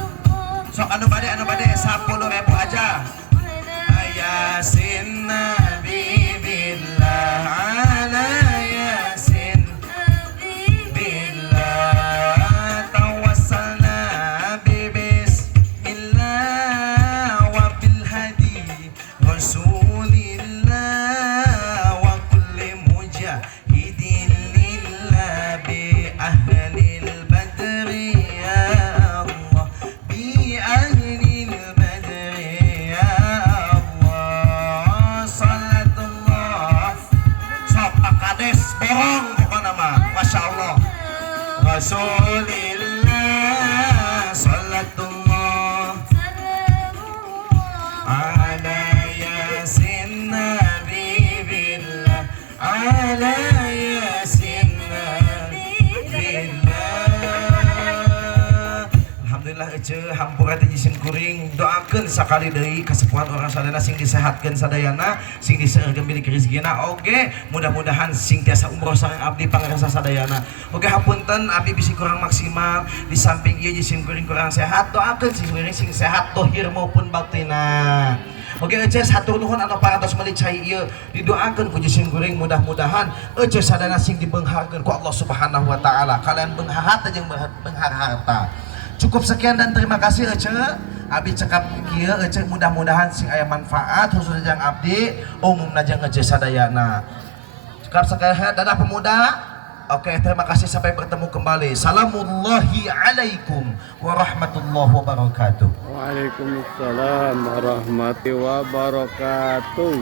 Sok anu bade 10.000 aja. Yasin Nabi billah ala yasin billah tawassalna bi bismillah wa bil hadi rasulillah wa kulli mujahidin lillah bi ahlil badri ya Allah bi ahlil badri ya Allah salatullah sok akades borong pokoknya mah Masya Allah Rasulillah salatullah ala yasin nabi billah ala yasin nabi billah. Alhamdulillah ece hampura teh jisim kuring doakeun sakali deui kasepuhan orang sadana sing disehatkeun sadayana sing diseueurkeun bilik rezekina oge mudah-mudahan sing tiasa umroh sareng abdi pangrasa sadayana oge hapunten abdi bisi kurang maksimal di samping ieu jisim kuring kurang sehat doakeun sing kuring sing sehat dohir maupun batina. Oke ece satu nuhun anu parantos meuli cai ieu didoakeun ku jisim kuring mudah-mudahan ece sadana sing dibeungharkeun ku Allah Subhanahu wa taala kalian beunghar harta jeung beunghar harta. Cukup sekian dan terima kasih Ece. Abi cekap kieu Ece mudah-mudahan sing aya manfaat khususnya jeung abdi umumna jeung Ece sadayana. Cekap sekian dadah pemuda. Oke, terima kasih sampai bertemu kembali. Salamullahi alaikum warahmatullahi wabarakatuh. Waalaikumsalam warahmatullahi wabarakatuh.